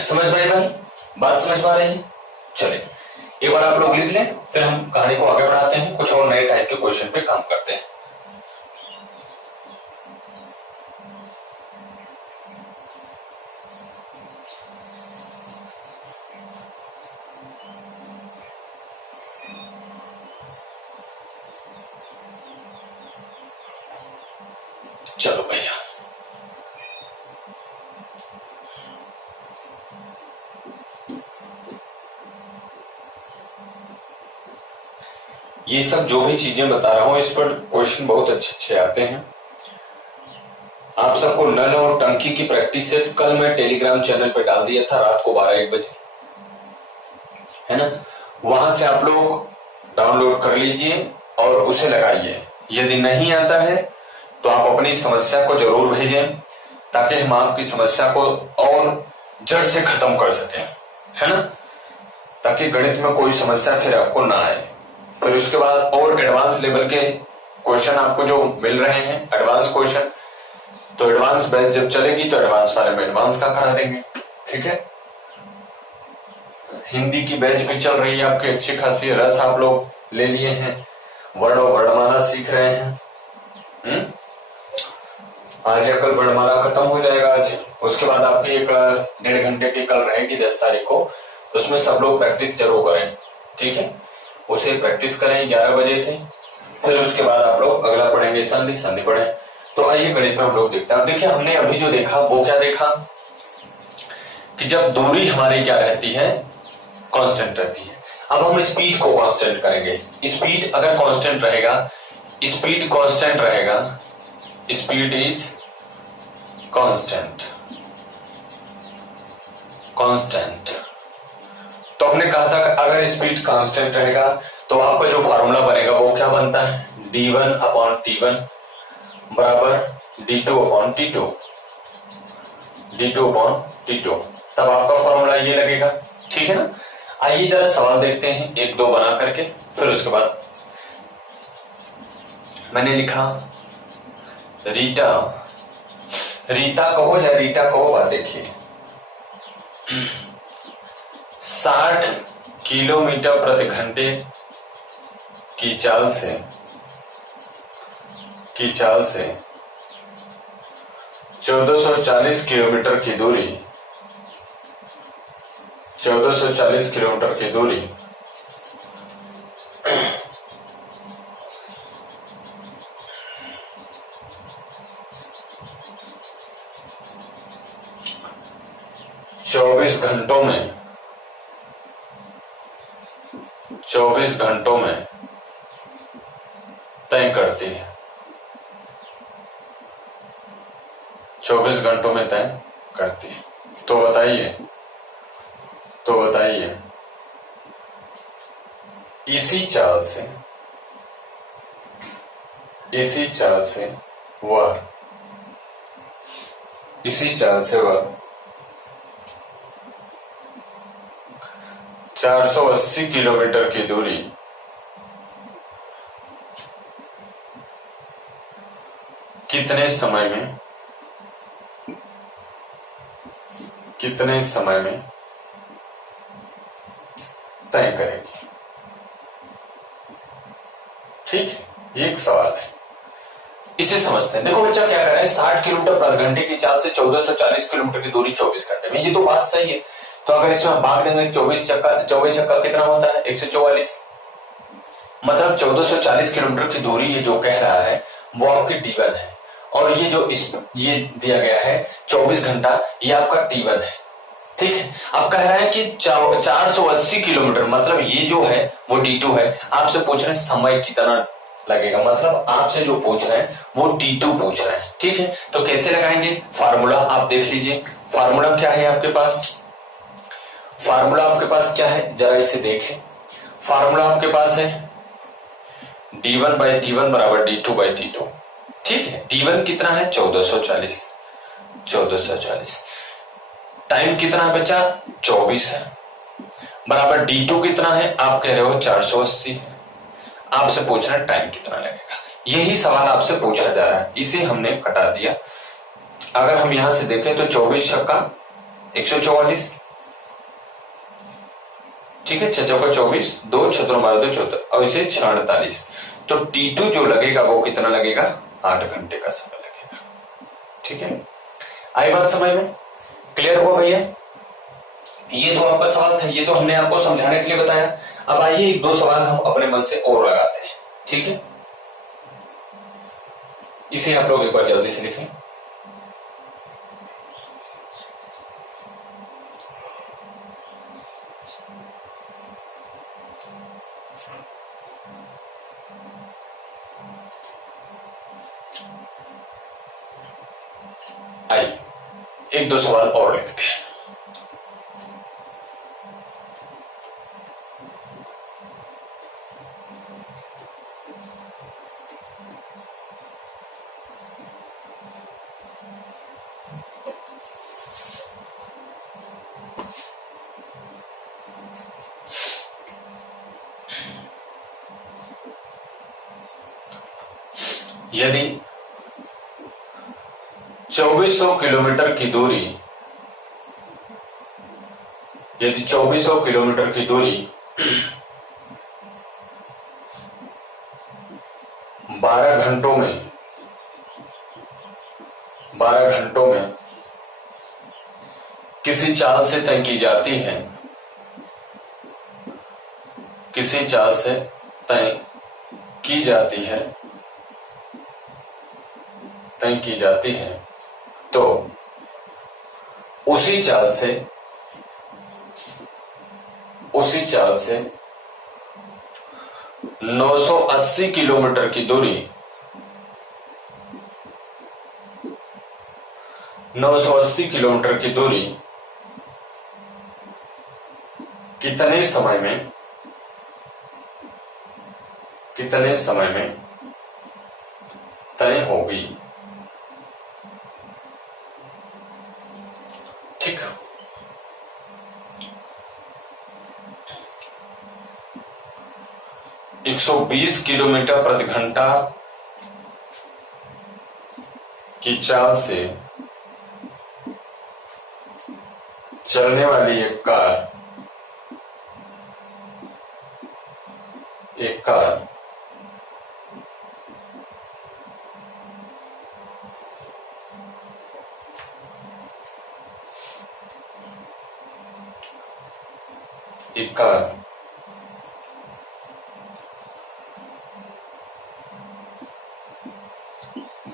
समझ में भाई, बात समझ पा रहे हैं। चलिए एक बार आप लोग लिख लें, फिर हम कहानी को आगे बढ़ाते हैं, कुछ और नए टाइप के क्वेश्चन पे काम करते हैं। चलो भैया, ये सब जो भी चीजें बता रहा हूं इस पर क्वेश्चन बहुत अच्छे अच्छे आते हैं। आप सबको नल और टंकी की प्रैक्टिस सेट कल मैं टेलीग्राम चैनल पे डाल दिया था, रात को 12-1 बजे, है ना, वहां से आप लोग डाउनलोड कर लीजिए और उसे लगाइए। यदि नहीं आता है तो आप अपनी समस्या को जरूर भेजें, ताकि हम आपकी समस्या को और जड़ से खत्म कर सकें, है ना, ताकि गणित में कोई समस्या फिर आपको ना आए। फिर उसके बाद और एडवांस लेवल के क्वेश्चन आपको जो मिल रहे हैं, एडवांस क्वेश्चन तो एडवांस बैच जब चलेगी तो एडवांस वाले में एडवांस का करा देंगे, ठीक है। हिंदी की बैच भी चल रही है आपकी, अच्छी खासी रस आप लोग ले लिए हैं, वर्ण और वर्णमाला सीख रहे हैं। आज या कल वर्णमाला खत्म हो जाएगा आज, उसके बाद आपकी एक 1.5 घंटे की कल रहेगी 10 तारीख को, उसमें सब लोग प्रैक्टिस जरूर करें, ठीक है। उसे प्रैक्टिस करें 11 बजे से, फिर उसके बाद आप लोग अगला पढ़ेंगे संधि, संधि पढ़ें। तो आइए गणित में हम लोग देखते हैं। देखिए हमने अभी जो देखा वो क्या देखा कि जब दूरी हमारी क्या रहती है, कांस्टेंट रहती है। अब हम स्पीड को कांस्टेंट करेंगे। स्पीड अगर कांस्टेंट रहेगा, स्पीड कांस्टेंट रहेगा, स्पीड इज कांस्टेंट, कांस्टेंट। तो हमने कहा था कि अगर स्पीड कांस्टेंट रहेगा तो आपका जो फार्मूला बनेगा वो क्या बनता है, d1 अपॉन t1 बराबर d2 upon t2, d2 upon t2, तब आपका फॉर्मूला ये लगेगा, ठीक है ना। आइए जरा सवाल देखते हैं 1-2 बना करके, फिर उसके बाद मैंने लिखा रीटा, रीता कहो या रीटा कहो, बात देखिए 60 किलोमीटर प्रति घंटे की चाल से 1440 किलोमीटर की दूरी, 1440 किलोमीटर की दूरी चौबीस घंटों में तय करती है, 24 घंटों में तय करती है। तो बताइए इसी चाल से वह 480 किलोमीटर की दूरी कितने समय में तय करेगी, ठीक है। ये एक सवाल है, इसे समझते हैं। देखो बच्चा क्या कर रहा है, 60 किलोमीटर प्रति घंटे की चाल से 1440 किलोमीटर की दूरी 24 घंटे में, ये तो बात सही है। तो अगर इसमें हम भाग देंगे 24 छक्का कितना होता है, 144, मतलब 1440 किलोमीटर की दूरी ये जो कह रहा है वो आपकी t1 है, और ये जो ये दिया गया है 24 घंटा, ये आपका t1 है, ठीक है। अब कह रहा है कि 480 किलोमीटर, मतलब ये जो है वो t2 है। आपसे पूछ रहे हैं समय कितना लगेगा, मतलब आपसे जो पूछ रहे हैं वो t2 पूछ रहे हैं, ठीक है। तो कैसे लगाएंगे, फार्मूला आप देख लीजिए। फार्मूला क्या है आपके पास, फार्मूला आपके पास क्या है, जरा इसे देखें। फार्मूला आपके पास है d1 बाई t1 बराबर d2 बाई t2, ठीक है। d1 कितना है 1440, टाइम कितना है बच्चा 24 है, बराबर d2 कितना है, आप कह रहे हो 480, आपसे पूछ रहे हैं टाइम कितना लगेगा। यही सवाल आपसे पूछा जा रहा है, इसे हमने कटा दिया। अगर हम यहां से देखें तो 24 छक्का 144, ठीक है, 6 चौका 24, 2 छत्रों 12 2 14, और इसे 48, तो t2 जो लगेगा वो कितना लगेगा, 8 घंटे का समय लगेगा, ठीक है। आई बात समझ में, क्लियर हुआ भैया। ये तो आपका सवाल था, ये तो हमने आपको समझाने के लिए बताया। अब आइए 1-2 सवाल हम अपने मन से और लगाते हैं, ठीक है। इसे आप लोग एक बार जल्दी से लिखें। आइए 1-2 सवाल और लिखते हैं। यदि 2400 किलोमीटर की दूरी, यदि 2400 किलोमीटर की दूरी 12 घंटों में 12 घंटों में किसी चाल से तय की जाती है, किसी चाल से तय की जाती है, तय की जाती है, तो उसी चाल से 980 किलोमीटर की दूरी 980 किलोमीटर की दूरी कितने समय में तय होगी। ठीक, एक 120 किलोमीटर प्रति घंटा की चाल से चलने वाली एक कार एक कार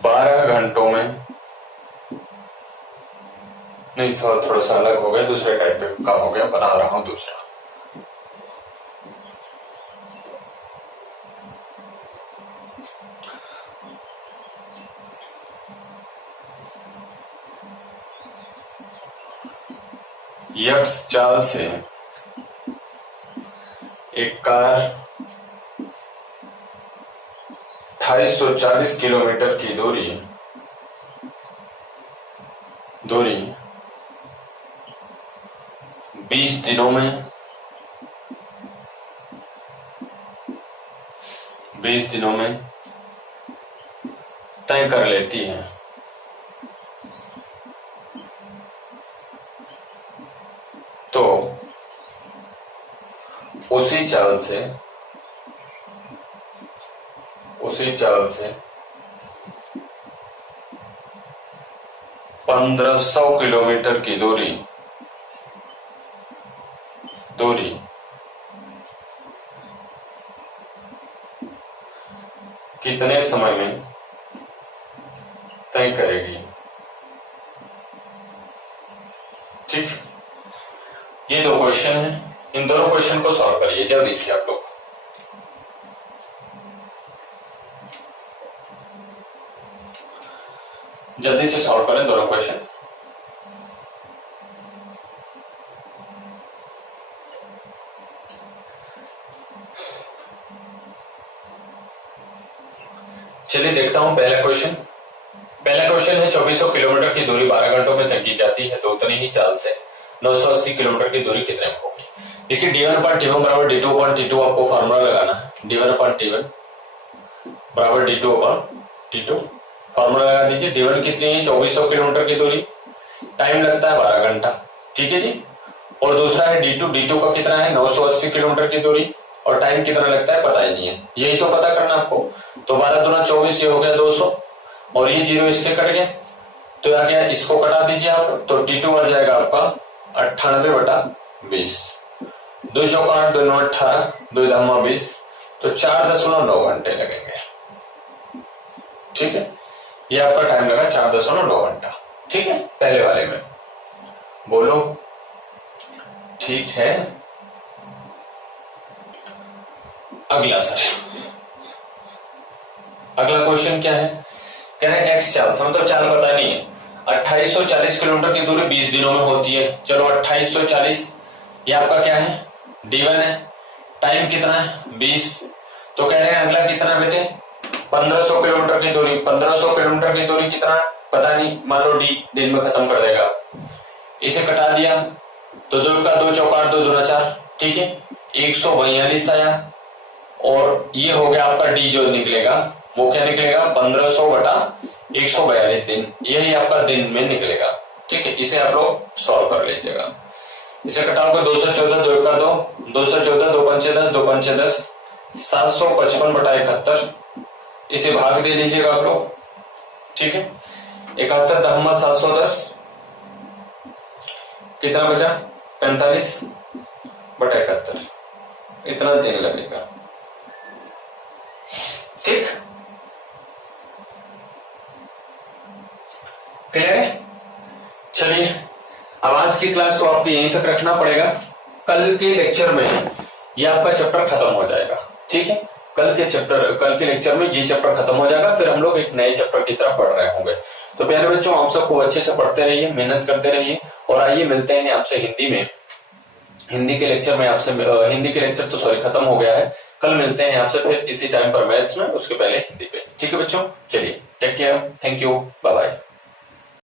12 घंटों में, नहीं सर थोड़ा सा अलग हो गया, दूसरे टाइप का हो गया, बना रहा हूं दूसरा। यक्स चाल से एक कार 2840 किलोमीटर की दूरी 20 दिनों में तय कर लेती है, तो उसी चाल से 1500 किलोमीटर की दूरी कितने समय में तय करेगी। ठीक, ये दो क्वेश्चन हैं, इन दोनों क्वेश्चन को सॉल्व करिए जल्दी से आप लोग। जल्दी से सॉल्व करें दोनों क्वेश्चन। चलिए देखता हूं पहला क्वेश्चन है 2400 किलोमीटर की दूरी 12 घंटों में तय की जाती है, तो उतनी ही चाल से 980 किलोमीटर की दूरी कितने में होगी। देखिए d1/t1 बराबर d2/t2 आपको फार्मूला लगाना है। d1/t1 बराबर d2/t2 फार्मूला लगा दीजिए। d1 कितनी है 2400 किलोमीटर की दूरी, टाइम लगता है 12 घंटा, ठीक है जी। और दूसरा है d2 का कितना है 980 किलोमीटर की दूरी, और टाइम कितना लगता है पता ही नहीं है, यही तो पता करना आपको। तो 12 दूना 24, ये हो गया 200, और ये 0 इससे कट गया, तो आ गया, इसको कटा दीजिए आप, तो t2 आ जाएगा आपका 98/20, 2 चौका 8, 2 9 18, 2 धामा 20, तो 4.9 घंटे लगेंगे। ठीक है, ये आपका टाइम लगा 4.9 घंटा। ठीक है, पहले वाले में बोलो ठीक है। अगला सर, अगला क्वेश्चन क्या है, कह रहे हैं एक्स चाल से, मतलब चाल बतानी है। 2840 किलोमीटर की दूरी 20 दिनों में होती है। चलो 2840 ये आपका क्या है d1 है, टाइम कितना है 20, तो कह रहे हैं अगला कितना है बेटे 1500 किलोमीटर की दूरी। 1500 किलोमीटर की दूरी कितना पता नहीं, मान लो d दिन में खत्म कर देगा, इसे कटा दिया तो 2 का 2 चौका 2 दूना 4, ठीक है 142 आया, और ये हो गया आपका d जो निकलेगा वो क्या निकलेगा 1500 बटा 142 दिन, यही आपका दिन में निकलेगा। ठीक है, इसे आप लोग सॉल्व कर लीजिएगा। इसे घटाओगे 214 2 का 2, 214 2 पंचे 10, 2 पंचे 10, 755 बटा 71, इसे भाग दे लीजिएगा आप लोग। ठीक है, 71 दहमा 710, कितना बचा 45 बटा 71, इतना दिन लगेगा। ठीक, क्लियर है? चलिए, अब आज की क्लास तो आपको यहीं तक रखना पड़ेगा। कल के लेक्चर में ये आपका चैप्टर खत्म हो जाएगा। ठीक है, कल के लेक्चर में ये चैप्टर खत्म हो जाएगा, फिर हम लोग एक नए चैप्टर की तरफ बढ़ रहे होंगे। तो प्यारे बच्चों, आप सबको अच्छे से पढ़ते रहिए, मेहनत करते रहिए, और आइए मिलते हैं आपसे हिंदी में। हिंदी के लेक्चर तो सॉरी खत्म हो गया है। कल मिलते हैं आपसे फिर इसी टाइम पर मैथ्स में, उसके पहले हिंदी पे। ठीक है बच्चों, चलिए take care, thank you, bye bye.